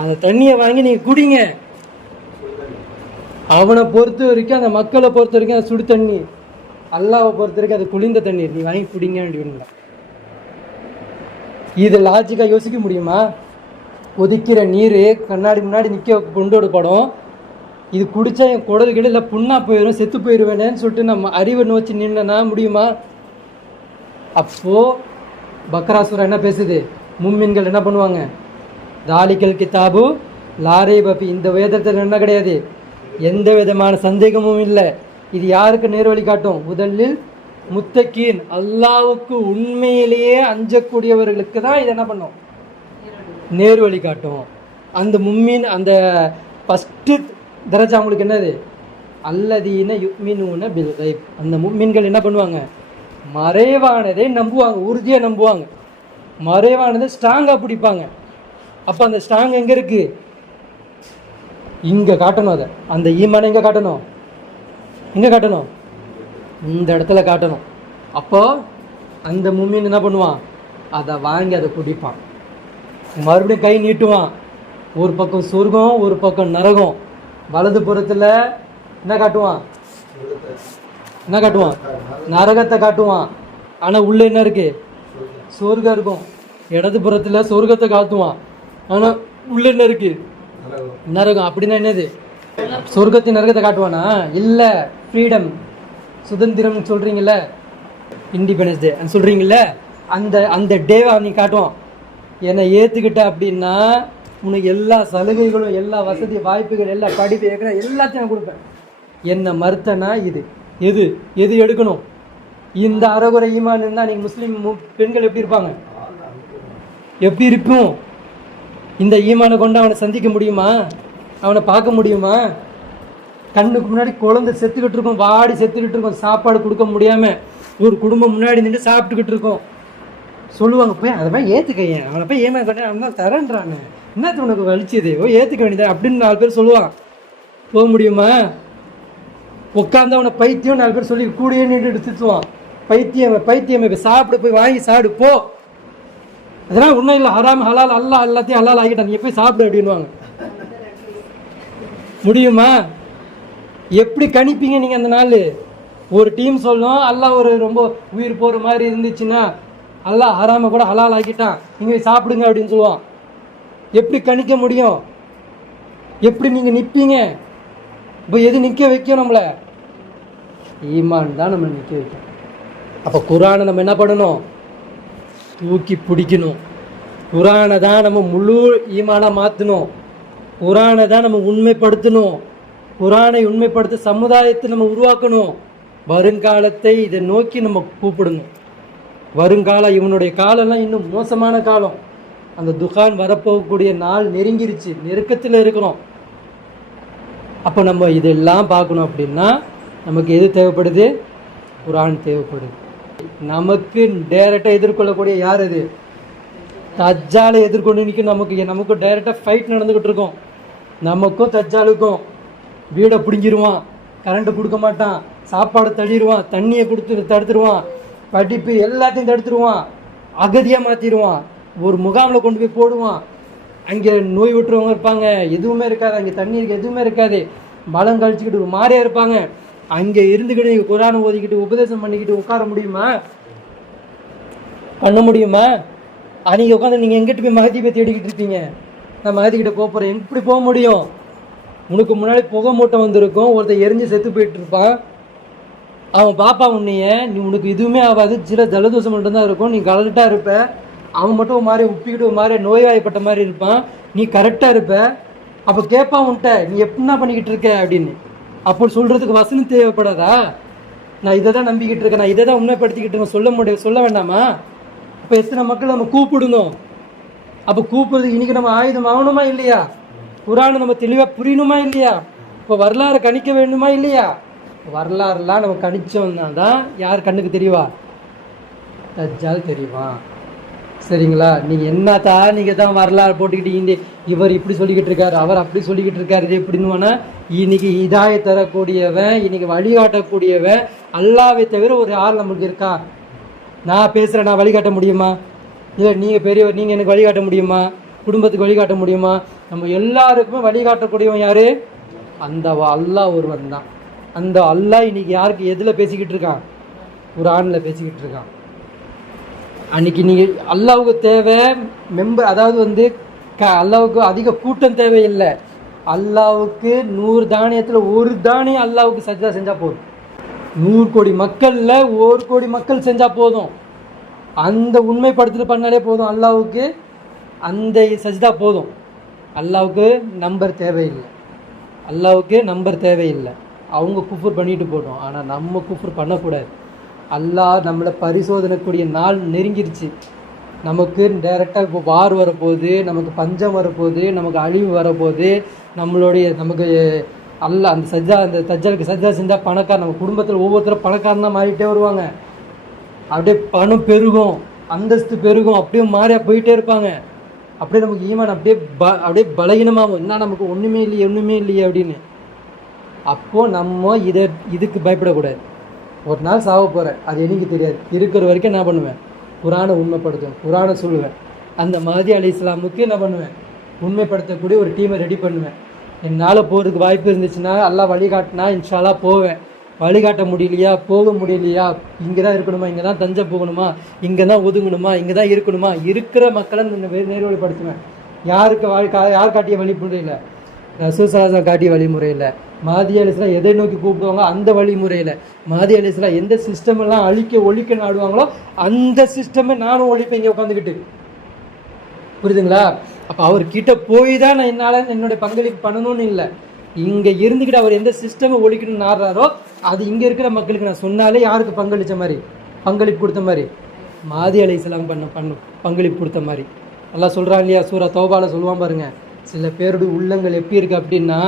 அந்த தண்ணியை வாங்கி நீங்கள் குடிங்க. அவனை பொறுத்த வரைக்கும், அந்த மக்களை பொறுத்த வரைக்கும் அது சுடு தண்ணி, அல்லாவை பொறுத்த வரைக்கும் அது குளிர்ந்த தண்ணீர், நீ வாங்கி குடிங்க அப்படின்னு. இது லாஜிக்காக யோசிக்க முடியுமா? கொதிக்கிற நீர் கண்ணாடி முன்னாடி நிற்க கொண்டு விடப்படும், இது குடித்தா என் குடல் கிடல புண்ணா போயிடும், செத்து போயிடுவேனேன்னு சொல்லிட்டு நம்ம அறிவை நோச்சி நின்னா முடியுமா? அப்போது பக்ராசுரா என்ன பேசுது, மும்மின்கள் என்ன பண்ணுவாங்க, தாலிக்கல் கிதாபு லாரே பப்பி, இந்த வேதத்தில் என்ன கிடையாது, எந்த விதமான சந்தேகமும் இல்லை, இது யாருக்கு நேர்வழி காட்டும், முதலில் முத்தக்கீன் அல்லாவுக்கு உண்மையிலேயே அஞ்சக்கூடியவர்களுக்கு தான் இது என்ன பண்ணும், நேர்வழி காட்டும். அந்த மும்மின் அந்த ஃபஸ்ட்டு தரஜா அவங்களுக்கு என்னது, அல்லதீன யுக்மினூன பில் கைப். அந்த மும்மின்கள் என்ன பண்ணுவாங்க, மறைவானதை நம்புவாங்க, உறுதியாக நம்புவாங்க, மறைவானதை ஸ்ட்ராங்காக பிடிப்பாங்க. அப்போ அந்த ஸ்ட்ராங் எங்கே இருக்குது, இங்கே காட்டணும். அதை அந்த ஈமானை எங்கே காட்டணும், எங்கே காட்டணும், இந்த இடத்துல காட்டணும். அப்போது அந்த மும்மின் என்ன பண்ணுவான், அதை வாங்கி அதை குடிப்பான், மறுபடியும் கை நீட்டுவான். ஒரு பக்கம் சொர்க்கம், ஒரு பக்கம் நரகம். வலது புறத்தில் என்ன காட்டுவான், என்ன காட்டுவான், நரகத்தை காட்டுவான். ஆனால் உள்ளே என்ன இருக்கு, சொர்க்கம் இருக்கும். இடது புறத்தில் சொர்க்கத்தை காட்டுவான், ஆனால் உள்ள என்ன இருக்கு, நரகம். அப்படின்னா என்னது, சொர்க்கத்தின் நரகத்தை காட்டுவானா? இல்லை, ஃப்ரீடம், சுதந்திரம் சொல்கிறீங்கள, இண்டிபெண்டன்ஸ் டே சொல்கிறீங்கள, அந்த அந்த டேவை நீ காட்டுவான். என்னை ஏற்றுக்கிட்ட அப்படின்னா உனக்கு எல்லா சலுகைகளும், எல்லா வசதி வாய்ப்புகள், எல்லா படிப்பு எல்லாத்தையும் நான் கொடுப்பேன். என்னை மறுத்தனா இது எது எது எடுக்கணும்? இந்த அறகுறை ஈமான் இருந்தால் நீங்கள் முஸ்லீம் பெண்கள் எப்படி இருப்பாங்க, எப்படி இருக்கும்? இந்த ஈமானை கொண்டு அவனை சந்திக்க முடியுமா, அவனை பார்க்க முடியுமா? கண்ணுக்கு முன்னாடி குழந்தை செத்துக்கிட்டு இருக்கும், வாடி செத்துக்கிட்டு இருக்கும், சாப்பாடு கொடுக்க முடியாமல் ஒரு குடும்பம் முன்னாடி நின்று சாப்பிட்டுக்கிட்டு இருக்கோம். சொல்லுவாங்க, போய் அதை போய் ஏற்றுக்கைய, அவனை போய் ஏமா கட்ட, அவன் தான் தரேன்றானே, என்னத்து உனக்கு வலிச்சது, ஓ ஏற்றுக்க வேண்டியதா அப்படின்னு 4 பேர் சொல்லுவான். போக முடியுமா? உட்காந்து அவனை பைத்தியம் 4 பேர் சொல்லி கூடயே நின்று திட்டுவான். பைத்தியம் பைத்தியம், இப்போ சாப்பிடு, போய் வாங்கி சாப்பிடு போ, அதெல்லாம் ஒன்றும் இல்லை, ஹராம் ஹலால் அல்லா எல்லாத்தையும் ஹலால் ஆகிட்டான், நீ போய் சாப்பிடு அப்படின்வாங்க. முடியுமா? எப்படி கணிப்பீங்க நீங்கள் அந்த நாள்? ஒரு டீம் சொல்லணும், அல்லாஹ் ஒரு ரொம்ப உயிர் போகிற மாதிரி இருந்துச்சுன்னா அல்லாஹ் ஹராமை கூட ஹலால் ஆக்கிட்டான், நீங்கள் சாப்பிடுங்க அப்படின்னு சொல்லுவான். எப்படி கணிக்க முடியும்? எப்படி நீங்கள் நிற்பீங்க? இப்போ எது நிற்க வைக்கும் நம்மளை? ஈமான் தான் நம்ம நிற்க வைக்கும். அப்போ குரானை நம்ம என்ன பண்ணணும், தூக்கி பிடிக்கணும். குரானை தான் நம்ம முழு ஈமானாக மாற்றணும். குரானை தான் நம்ம உண்மைப்படுத்தணும். குரானை உண்மைப்படுத்த சமுதாயத்தை நம்ம உருவாக்கணும். வருங்காலத்தை இதை நோக்கி நம்ம கூப்பிடணும். வருங்காலம், இவனுடைய காலம்லாம் இன்னும் மோசமான காலம். அந்த துகான் வரப்போகக்கூடிய நாள் நெருங்கிருச்சு, நெருக்கத்தில் இருக்கிறோம். அப்போ நம்ம இதெல்லாம் பார்க்கணும் அப்படின்னா நமக்கு எது தேவைப்படுது? குரான் தேவைப்படுது. நமக்கு டைரெக்டாக எதிர்கொள்ளக்கூடிய யார் அது? தஜ்ஜாலை எதிர்கொண்டு நிற்கும். நமக்கு டைரெக்டாக ஃபைட் நடந்துக்கிட்டு இருக்கோம். நமக்கும் தஜ்ஜாலுக்கும் வீடை பிடுங்கிடுவான், கரண்ட்டு கொடுக்க மாட்டான், சாப்பாடு தள்ளிடுவான், தண்ணியை கொடுத்து தடுத்துருவான், படிப்பு எல்லாத்தையும் தடுத்துருவான், அகதியாக மாற்றிடுவான், ஒரு முகாமில் கொண்டு போய் போடுவான். அங்கே நோய் விட்டுறவங்க இருப்பாங்க, எதுவுமே இருக்காது, அங்கே தண்ணி இருக்கு, எதுவுமே இருக்காது, மலம் கழிச்சுக்கிட்டு ஒரு மாதிரியா இருப்பாங்க. அங்கே இருந்துக்கிட்டு நீங்கள் குரானை ஓதிக்கிட்டு உபதேசம் பண்ணிக்கிட்டு உட்கார முடியுமா? பண்ண முடியுமா? நீங்கள் உட்காந்து நீங்கள் எங்கிட்ட போய் மகதி போய் தேடிக்கிட்டு இருப்பீங்க. நான் மகதிக்கிட்ட போகிறேன், எப்படி போக முடியும்? உனக்கு முன்னாடி புகை மூட்டை வந்திருக்கும், ஒருத்தர் எரிஞ்சு செத்து போயிட்டு இருப்பான், அவன் பாப்பா உன்னைய, நீ உனக்கு எதுவுமே ஆகாது, சில ஜலதோஷம் மட்டும்தான் இருக்கும், நீ கலட்டாக இருப்ப, அவன் மட்டும் ஒரு மாதிரி உப்பிக்கிட்டு ஒரு மாதிரி நோய்வாய்ப்பட்ட மாதிரி இருப்பான், நீ கரெக்டாக இருப்ப. அப்போ கேட்பான் உன்ட்ட, நீ எப்படின்னா பண்ணிக்கிட்டு இருக்க அப்படின்னு. அப்போ சொல்கிறதுக்கு வசனம் தேவைப்படாதா? நான் இதை தான் நம்பிக்கிட்டு இருக்கேன், நான் இதை தான் உண்மைப்படுத்திக்கிட்டு இருக்கேன், சொல்ல வேண்டாமா? அப்போ எத்தனை மக்கள் நம்ம கூப்பிடணும்? அப்போ கூப்பிடுறதுக்கு இன்றைக்கி நம்ம ஆயுதம் ஆகணுமா இல்லையா? குரானை நம்ம தெளிவாக புரியணுமா இல்லையா? இப்போ வரலாறு கணிக்க வேண்டுமா இல்லையா? வரலாறுலாம் நம்ம கணிச்சோம்னா தான் யார் கண்ணுக்கு தெரியவா? தஜ்ஜால் தெரியுமா? சரிங்களா? நீங்கள் என்னத்தா நீங்கள் தான் வரலாறு போட்டுக்கிட்டீங்க, இவர் இப்படி சொல்லிக்கிட்டு இருக்காரு, அவர் அப்படி சொல்லிக்கிட்டு இருக்காரு, இது எப்படின்னு. இன்னைக்கு இதாய தரக்கூடியவன், இன்னைக்கு வழிகாட்டக்கூடியவன் அல்லாவை தவிர ஒரு ஆள் நம்மளுக்கு இருக்கா? நான் பேசுகிறேன், நான் வழிகாட்ட முடியுமா? இல்லை நீங்கள் பெரியவர், நீங்கள் எனக்கு வழிகாட்ட முடியுமா? குடும்பத்துக்கு வழிகாட்ட முடியுமா? நம்ம எல்லாருக்குமே வழிகாட்டக்கூடியவன் யாரு? அந்த அல்லாஹ் ஒருவன் தான். அந்த அல்லாஹ் இன்னைக்கு யாருக்கு எதில் பேசிக்கிட்டு இருக்கான்? ஒரு ஆணில் பேசிக்கிட்டு இருக்கான். அன்னைக்கு நீங்கள் அல்லாவுக்கு தேவை மெம்பர், அதாவது அல்லாவுக்கு அதிக கூட்டம் தேவையில்லை. அல்லாவுக்கு 100 தானியத்தில் 1 தானியம் அல்லாவுக்கு சஜ்ஜா செஞ்சால் போதும். 100 கோடி மக்களில் 1 கோடி மக்கள் செஞ்சால் போதும். அந்த உண்மைப்படுத்திட்டு பண்ணாலே போதும். அல்லாவுக்கு அந்த சஜ்தா போதும். அல்லாவுக்கு நம்பர் தேவையில்லை. அல்லாவுக்கு நம்பர் தேவையில்லை. அவங்க குஃபர் பண்ணிட்டு போட்டோம், ஆனால் நம்ம குஃபர் பண்ணக்கூடாது. அல்லாஹ் நம்மளை பரிசோதனைக்கூடிய நாள் நெருங்கிருச்சு. நமக்கு டைரெக்டாக இப்போ வார் வரப்போகுது, நமக்கு பஞ்சம் வரப்போகுது, நமக்கு அழிவு வரப்போகுது. நமக்கு அல்லாஹ் அந்த தஜ்ஜாலுக்கு சஜ்ஜா செஞ்சால் பணக்கார, நம்ம குடும்பத்தில் ஒவ்வொருத்தரும் பணக்காரன் தான் மாறிட்டே வருவாங்க. அப்படியே பணம் பெருகும், அந்தஸ்து பெருகும், அப்படியே மாறியா போயிட்டே இருப்பாங்க. அப்படியே நமக்கு ஈமான் அப்படியே பலகீனமாகும். என்ன நமக்கு ஒன்றுமே இல்லையே அப்படின்னு. அப்போது நம்ம இதுக்கு பயப்படக்கூடாது. ஒரு நாள் சாக போகிறேன், அது எனக்கு தெரியாது. இருக்கிற வரைக்கும் என்ன பண்ணுவேன்? குரானை உண்மைப்படுத்துவேன், குரானை சொல்லுவேன். அந்த மஹதி அலைஹிஸ்ஸலாமுக்கு என்ன பண்ணுவேன்? உண்மைப்படுத்தக்கூடிய ஒரு டீமை ரெடி பண்ணுவேன். என்னால் போகிறதுக்கு வாய்ப்பு இருந்துச்சுன்னா, அல்லாஹ் வழிகாட்டினா இன்ஷா அல்லாஹ் போவேன். வழிகாட்ட முடியலையா, போக முடியலையா, இங்கே தான் இருக்கணுமா, இங்கே தான் தஞ்சை போகணுமா, இங்கே தான் ஒதுங்கணுமா, இங்கே தான் இருக்கணுமா, இருக்கிற மக்களை நேர்வழிப்படுத்துவேன். யார் காட்டிய வழிமுறையில்? ரசூல் ஸல்லல்லாஹு அலைஹி வஸல்லம் காட்டிய வழிமுறையில். மஹதி அலைஹிஸ்ஸலாம் எதை நோக்கி கூப்பிடுவாங்க? அந்த வழிமுறையில். மஹதி அலைஹிஸ்ஸலாம் எந்த சிஸ்டமெல்லாம் ஒழிக்க நாடுவாங்களோ அந்த சிஸ்டமை நானும் ஒழிப்பேன் இங்கே உட்காந்துக்கிட்டு. புரியுதுங்களா? அப்போ அவர்கிட்ட போய் தான் நான் என்னுடைய பங்களிப்பு பண்ணணும்னு இல்லை. இங்கே இருந்துக்கிட்டு அவர் எந்த சிஸ்டமை ஒழிக்கணும்னு நாடுறாரோ அது இங்கே இருக்கிற மக்களுக்கு நான் சொன்னாலே யாருக்கு பங்களிப்பு கொடுத்த மாதிரி? மஹதி அலைஹிஸ்ஸலாம் பங்களிப்பு கொடுத்த மாதிரி. அல்லாஹ் சொல்கிறான் இல்லையா, சூரா தௌபால சொல்லுவான் பாருங்க, சில பேருடைய உள்ளங்கள் எப்படி இருக்குது அப்படின்னா,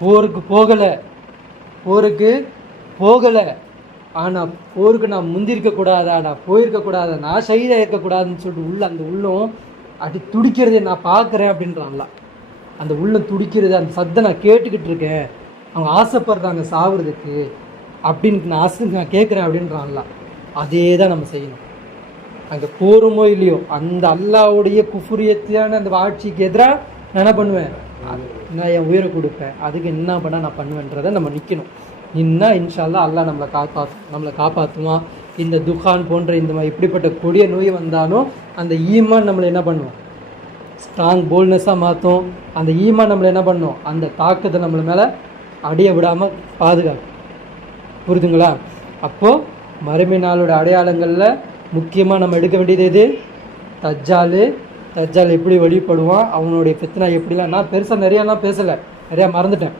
போருக்கு போகலை ஆனால் போருக்கு நான் முந்திருக்கக்கூடாதா, நான் போயிருக்கக்கூடாதா, நான் ஷஹீதாக இருக்கக்கூடாதுன்னு சொல்லிட்டு அந்த உள்ளம் அப்படி துடிக்கிறதே நான் பார்க்குறேன் அப்படின்றான்ல. அந்த உள்ளம் துடிக்கிறது, அந்த சத்தம் நான் கேட்டுக்கிட்டு இருக்கேன். அவங்க ஆசைப்படுறாங்க சாவுறதுக்கு அப்படின்னு நான் கேட்குறேன் அப்படின்றான்ல. அதே தான் நம்ம செய்யணும். அங்கே போகிறோமோ இல்லையோ, அந்த அல்லாவுடைய குஃபுரியத்தான அந்த ஆட்சிக்கு எதிராக நான் என்ன பண்ணுவேன்? நான் என் உயிரை கொடுப்பேன். அதுக்கு என்ன பண்ணால் நான் பண்ணுவேன்றதை நம்ம நிற்கணும். நின்னா இன்ஷா அல்லாஹ் அல்லாஹ் நம்மளை காப்பாற்றுவான். இந்த துகான் போன்ற இந்த மாதிரி இப்படிப்பட்ட கொடிய நோய் வந்தாலும் அந்த ஈமான் நம்மளை என்ன பண்ணுவோம்? ஸ்ட்ராங் போல்ட்னஸாக மாற்றும். அந்த ஈமான் நம்மளை என்ன பண்ணும்? அந்த தாக்கத்தை நம்மளை மேலே அடைய விடாமல் பாதுகாக்கும். புரியுதுங்களா? அப்போது மறுமை நாளோட அடையாளங்களில் முக்கியமாக நம்ம எடுக்க வேண்டியது எது? தஜ்ஜால் எப்படி வழிபடுவான், அவனுடைய ஃபித்னா எப்படிலாம். நான் பெருசாக நிறையாலாம் பேசலை, நிறையா மறந்துட்டேன்,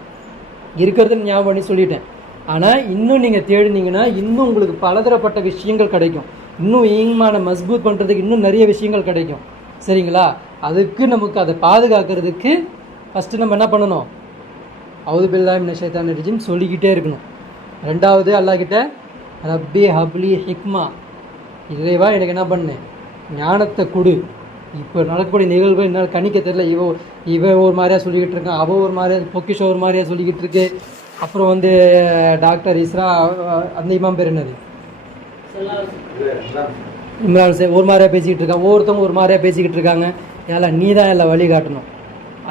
இருக்கிறதுன்னு ஞாபகம் பண்ணி சொல்லிட்டேன். ஆனால் இன்னும் நீங்கள் தேடினீங்கன்னா இன்னும் உங்களுக்கு பலதரப்பட்ட விஷயங்கள் கிடைக்கும். இன்னும் ஈமானை மஸ்பூத் பண்ணுறதுக்கு இன்னும் நிறைய விஷயங்கள் கிடைக்கும். சரிங்களா? அதுக்கு நமக்கு அதை பாதுகாக்கிறதுக்கு ஃபஸ்ட்டு நம்ம என்ன பண்ணணும்? அவுது பில்லாஹி மினஷ் ஷைத்தானிர் ரஜீம் சொல்லிக்கிட்டே இருக்கணும். ரெண்டாவது அல்லாஹ்கிட்ட ரப்பி ஹப்லி ஹிக்மா, இறைவா எனக்கு என்ன பண்ணு, ஞானத்தை கொடு. இப்போ நடக்கக்கூடிய நிகழ்வு என்னால் கணிக்க தெரியல. இவன் ஒரு மாதிரியா சொல்லிக்கிட்டு இருக்கான், அவள் ஒரு மாதிரியா, பொக்கிஷோ ஒரு மாதிரியா சொல்லிக்கிட்டு இருக்கு. அப்புறம் வந்து டாக்டர் இஸ்ரா அந்த இமாம் பேர் என்னது, இம்ரான் சார் ஒரு மாதிரியா பேசிக்கிட்டு இருக்கான், ஒவ்வொருத்தவங்க ஒரு மாதிரியா பேசிக்கிட்டு இருக்காங்க. ஏல்லாம் நீ தான் எல்லாம் வழி காட்டணும்.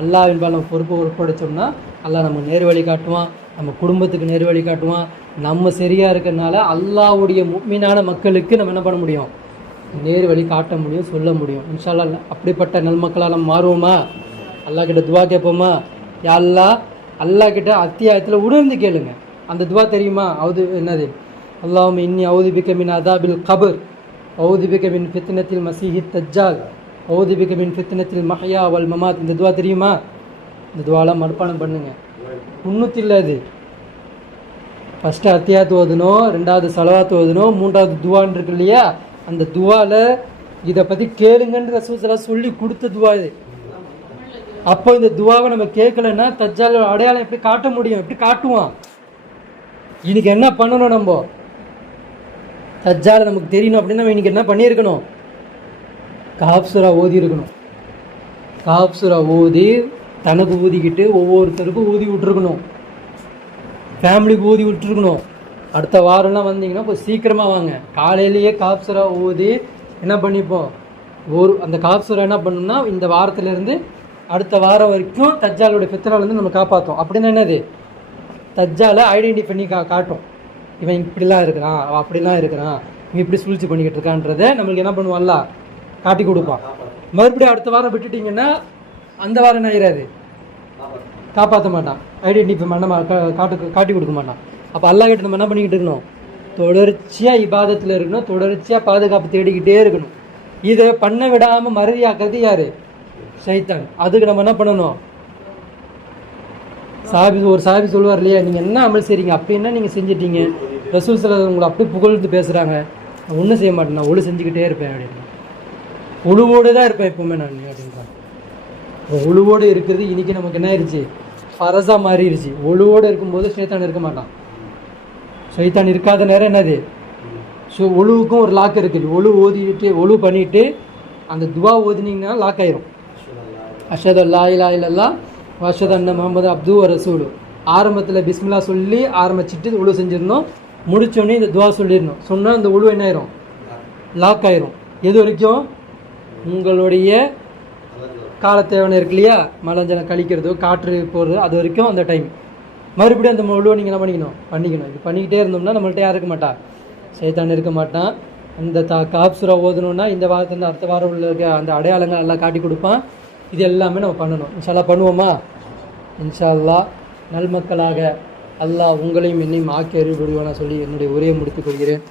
அல்லாஹ்வின் பால் நம்ம பொறுப்பு ஒப்படைச்சோம்னா அல்லாஹ் நம்ம நேர் வழி காட்டுவான், நம்ம குடும்பத்துக்கு நேர் வழி காட்டுவான். நம்ம சரியாக இருக்கிறனால அல்லாஹ்வுடைய முஃமினான மக்களுக்கு நம்ம என்ன பண்ண முடியும், நேர் வழி காட்ட முடியும், சொல்ல முடியும். இன்ஷா அல்லாஹ் அப்படிப்பட்ட நல்மக்களாக நம்ம மாறுவோமா? அல்லாஹ் கிட்ட துவா கேட்போமா? யா அல்லாஹ், அல்லாஹ் கிட்ட அத்தியாயத்தில் உணர்ந்து கேளுங்க. அந்த துவா தெரியுமா? அவுது என்னது, அல்லாஹும்ம இன்னி அவுது பிக்க மின் அதாபில் கபர், அவுது பிக்க மின் ஃபித்னத்தில் மஸீஹி தஜ்ஜால், அவுது பிக்க மின் ஃபித்னத்தில் மஹ்யா வல் மமாத். இந்த துவா தெரியுமா? இந்த துவாலாம் மனப்பாடம் பண்ணுங்க. முன்னூற்றில் அது ஃபஸ்ட்டு அத்தியாயத்து ஓதணும், ரெண்டாவது சலவாத்து ஓதணும், மூன்றாவது துவான்னு இருக்கு இல்லையா, அந்த துவாவில் இதை பற்றி கேளுங்கன்ற ரசூலுல்லாஹ் சொல்லி கொடுத்த துவா இது. அப்போ இந்த துவாவை நம்ம கேட்கலன்னா தஜ்ஜால் அடையாளம் எப்படி காட்ட முடியும், எப்படி காட்டுவான்? இன்னைக்கு என்ன பண்ணணும், நம்ம தஜ்ஜால் நமக்கு தெரியணும் அப்படின்னா நம்ம இன்னைக்கு என்ன பண்ணியிருக்கணும், கஹஃப் சூரா ஓதி இருக்கணும். கஹஃப் சூரா ஓதி தனக்கு ஊதிக்கிட்டு ஒவ்வொருத்தருக்கும் ஊதி விட்டுருக்கணும், ஃபேமிலிக்கு ஊதி விட்டுருக்கணும். அடுத்த வாரம்லாம் வந்தீங்கன்னா இப்போ சீக்கிரமாக வாங்க, காலையிலேயே கஹஃப் சூரா ஓதி என்ன பண்ணிப்போம், அந்த கஹஃப் சூரா என்ன பண்ணணும்னா இந்த வாரத்திலேருந்து அடுத்த வாரம் வரைக்கும் தஜ்ஜாலோட ஃபித்னாலேருந்து நம்ம காப்பாற்றும். அப்படின்னா என்னது, தஜ்ஜாலை ஐடென்டிஃபை பண்ணி காட்டும். இவன் இப்படிலாம் இருக்கிறான், அவன் அப்படிலாம் இருக்கிறான், இவன் இப்படி சூழ்ச்சி பண்ணிக்கிட்டு இருக்கான்றதை நம்மளுக்கு என்ன பண்ணுவான்ல காட்டி கொடுப்பான். மறுபடியும் அடுத்த வாரம் விட்டுட்டிங்கன்னா அந்த வாரம் என்ன ஆயிடாது, காப்பாற்ற மாட்டான், ஐடென்டிஃபை பண்ண காட்டி கொடுக்க மாட்டான். அப்போ அல்லாஹ் கிட்ட நம்ம என்ன பண்ணிக்கிட்டு இருக்கணும், தொடர்ச்சியாக இபாதத்தில் இருக்கணும், தொடர்ச்சியாக பாதுகாப்பு தேடிக்கிட்டே இருக்கணும். இதை பண்ண விடாமல் மறதியாக்குறது யார், ஷைத்தான். அதுக்கு நம்ம என்ன பண்ணணும், ஒரு சாபி சொல்லுவார் இல்லையா, நீங்கள் என்ன அமல் செய்றீங்க அப்படின்னா நீங்கள் செஞ்சிட்டீங்க, ரசூல் ஸல்லல்லாஹு உங்களை அப்படி புகழ்ந்து பேசுகிறாங்க, நான் ஒன்றும் செய்ய மாட்டேன், நான் ஒழு செஞ்சுக்கிட்டே இருப்பேன் அப்படின்னு, ஒழுவோடு தான் இருப்பேன் எப்போவுமே நான் அப்படின்றான். ஒழுவோடு இருக்கிறது இன்றைக்கி நமக்கு என்ன ஆயிடுச்சு, ஃபரஸாக மாறிடுச்சு. ஒழுவோடு இருக்கும்போது ஷைத்தான் இருக்க மாட்டான். ஷைத்தான் இருக்காத நேரம் என்னது, ஒழுவுக்கும் ஒரு லாக் இருக்குது. ஒழு பண்ணிவிட்டு அந்த துவா ஓதினீங்கன்னா லாக் ஆயிரும். அஷ்ஹது அல்லா இலாஹ இல்லல்லாஹ் வ அஷ்ஹது அன்ன முஹம்மது அப்துஹு வ ரசூலுஹு. ஆரம்பத்தில் பிஸ்மில்லா சொல்லி ஆரம்பிச்சுட்டு ஒழு செஞ்சிடணும், முடிச்சோடனே இந்த துவா சொல்லிடணும். சொன்னால் இந்த ஒழு என்ன ஆயிரும், லாக் ஆயிரும். எது வரைக்கும், உங்களுடைய காலத்தேவனை இருக்கு இல்லையா, மலஞ்சலம் கழிக்கிறதோ காற்று போடுறதோ அது வரைக்கும் அந்த டைம். மறுபடியும் அந்த ஒழுவை நீங்கள் என்ன பண்ணிக்கணும். இது பண்ணிக்கிட்டே இருந்தோம்னா நம்மள்ட்ட யாரும் இருக்க மாட்டான், ஷைத்தான் இருக்க மாட்டான். அந்த கஹஃப் சூரா ஓதணுன்னா இந்த வாரத்துலேருந்து அடுத்த வாரம் உள்ள இருக்க அந்த அடையாளங்கள் எல்லாம் காட்டி கொடுப்பான். இது எல்லாமே நம்ம பண்ணணும். இன்ஷா அல்லாஹ் பண்ணுவோமா? இன்ஷா அல்லாஹ் நல்மக்களாக அல்லாஹ் உங்களையும் என்னையும் ஆக்கி அறிவுபடுவானா சொல்லி என்னுடைய உரையை முடித்துக் கொள்கிறேன்.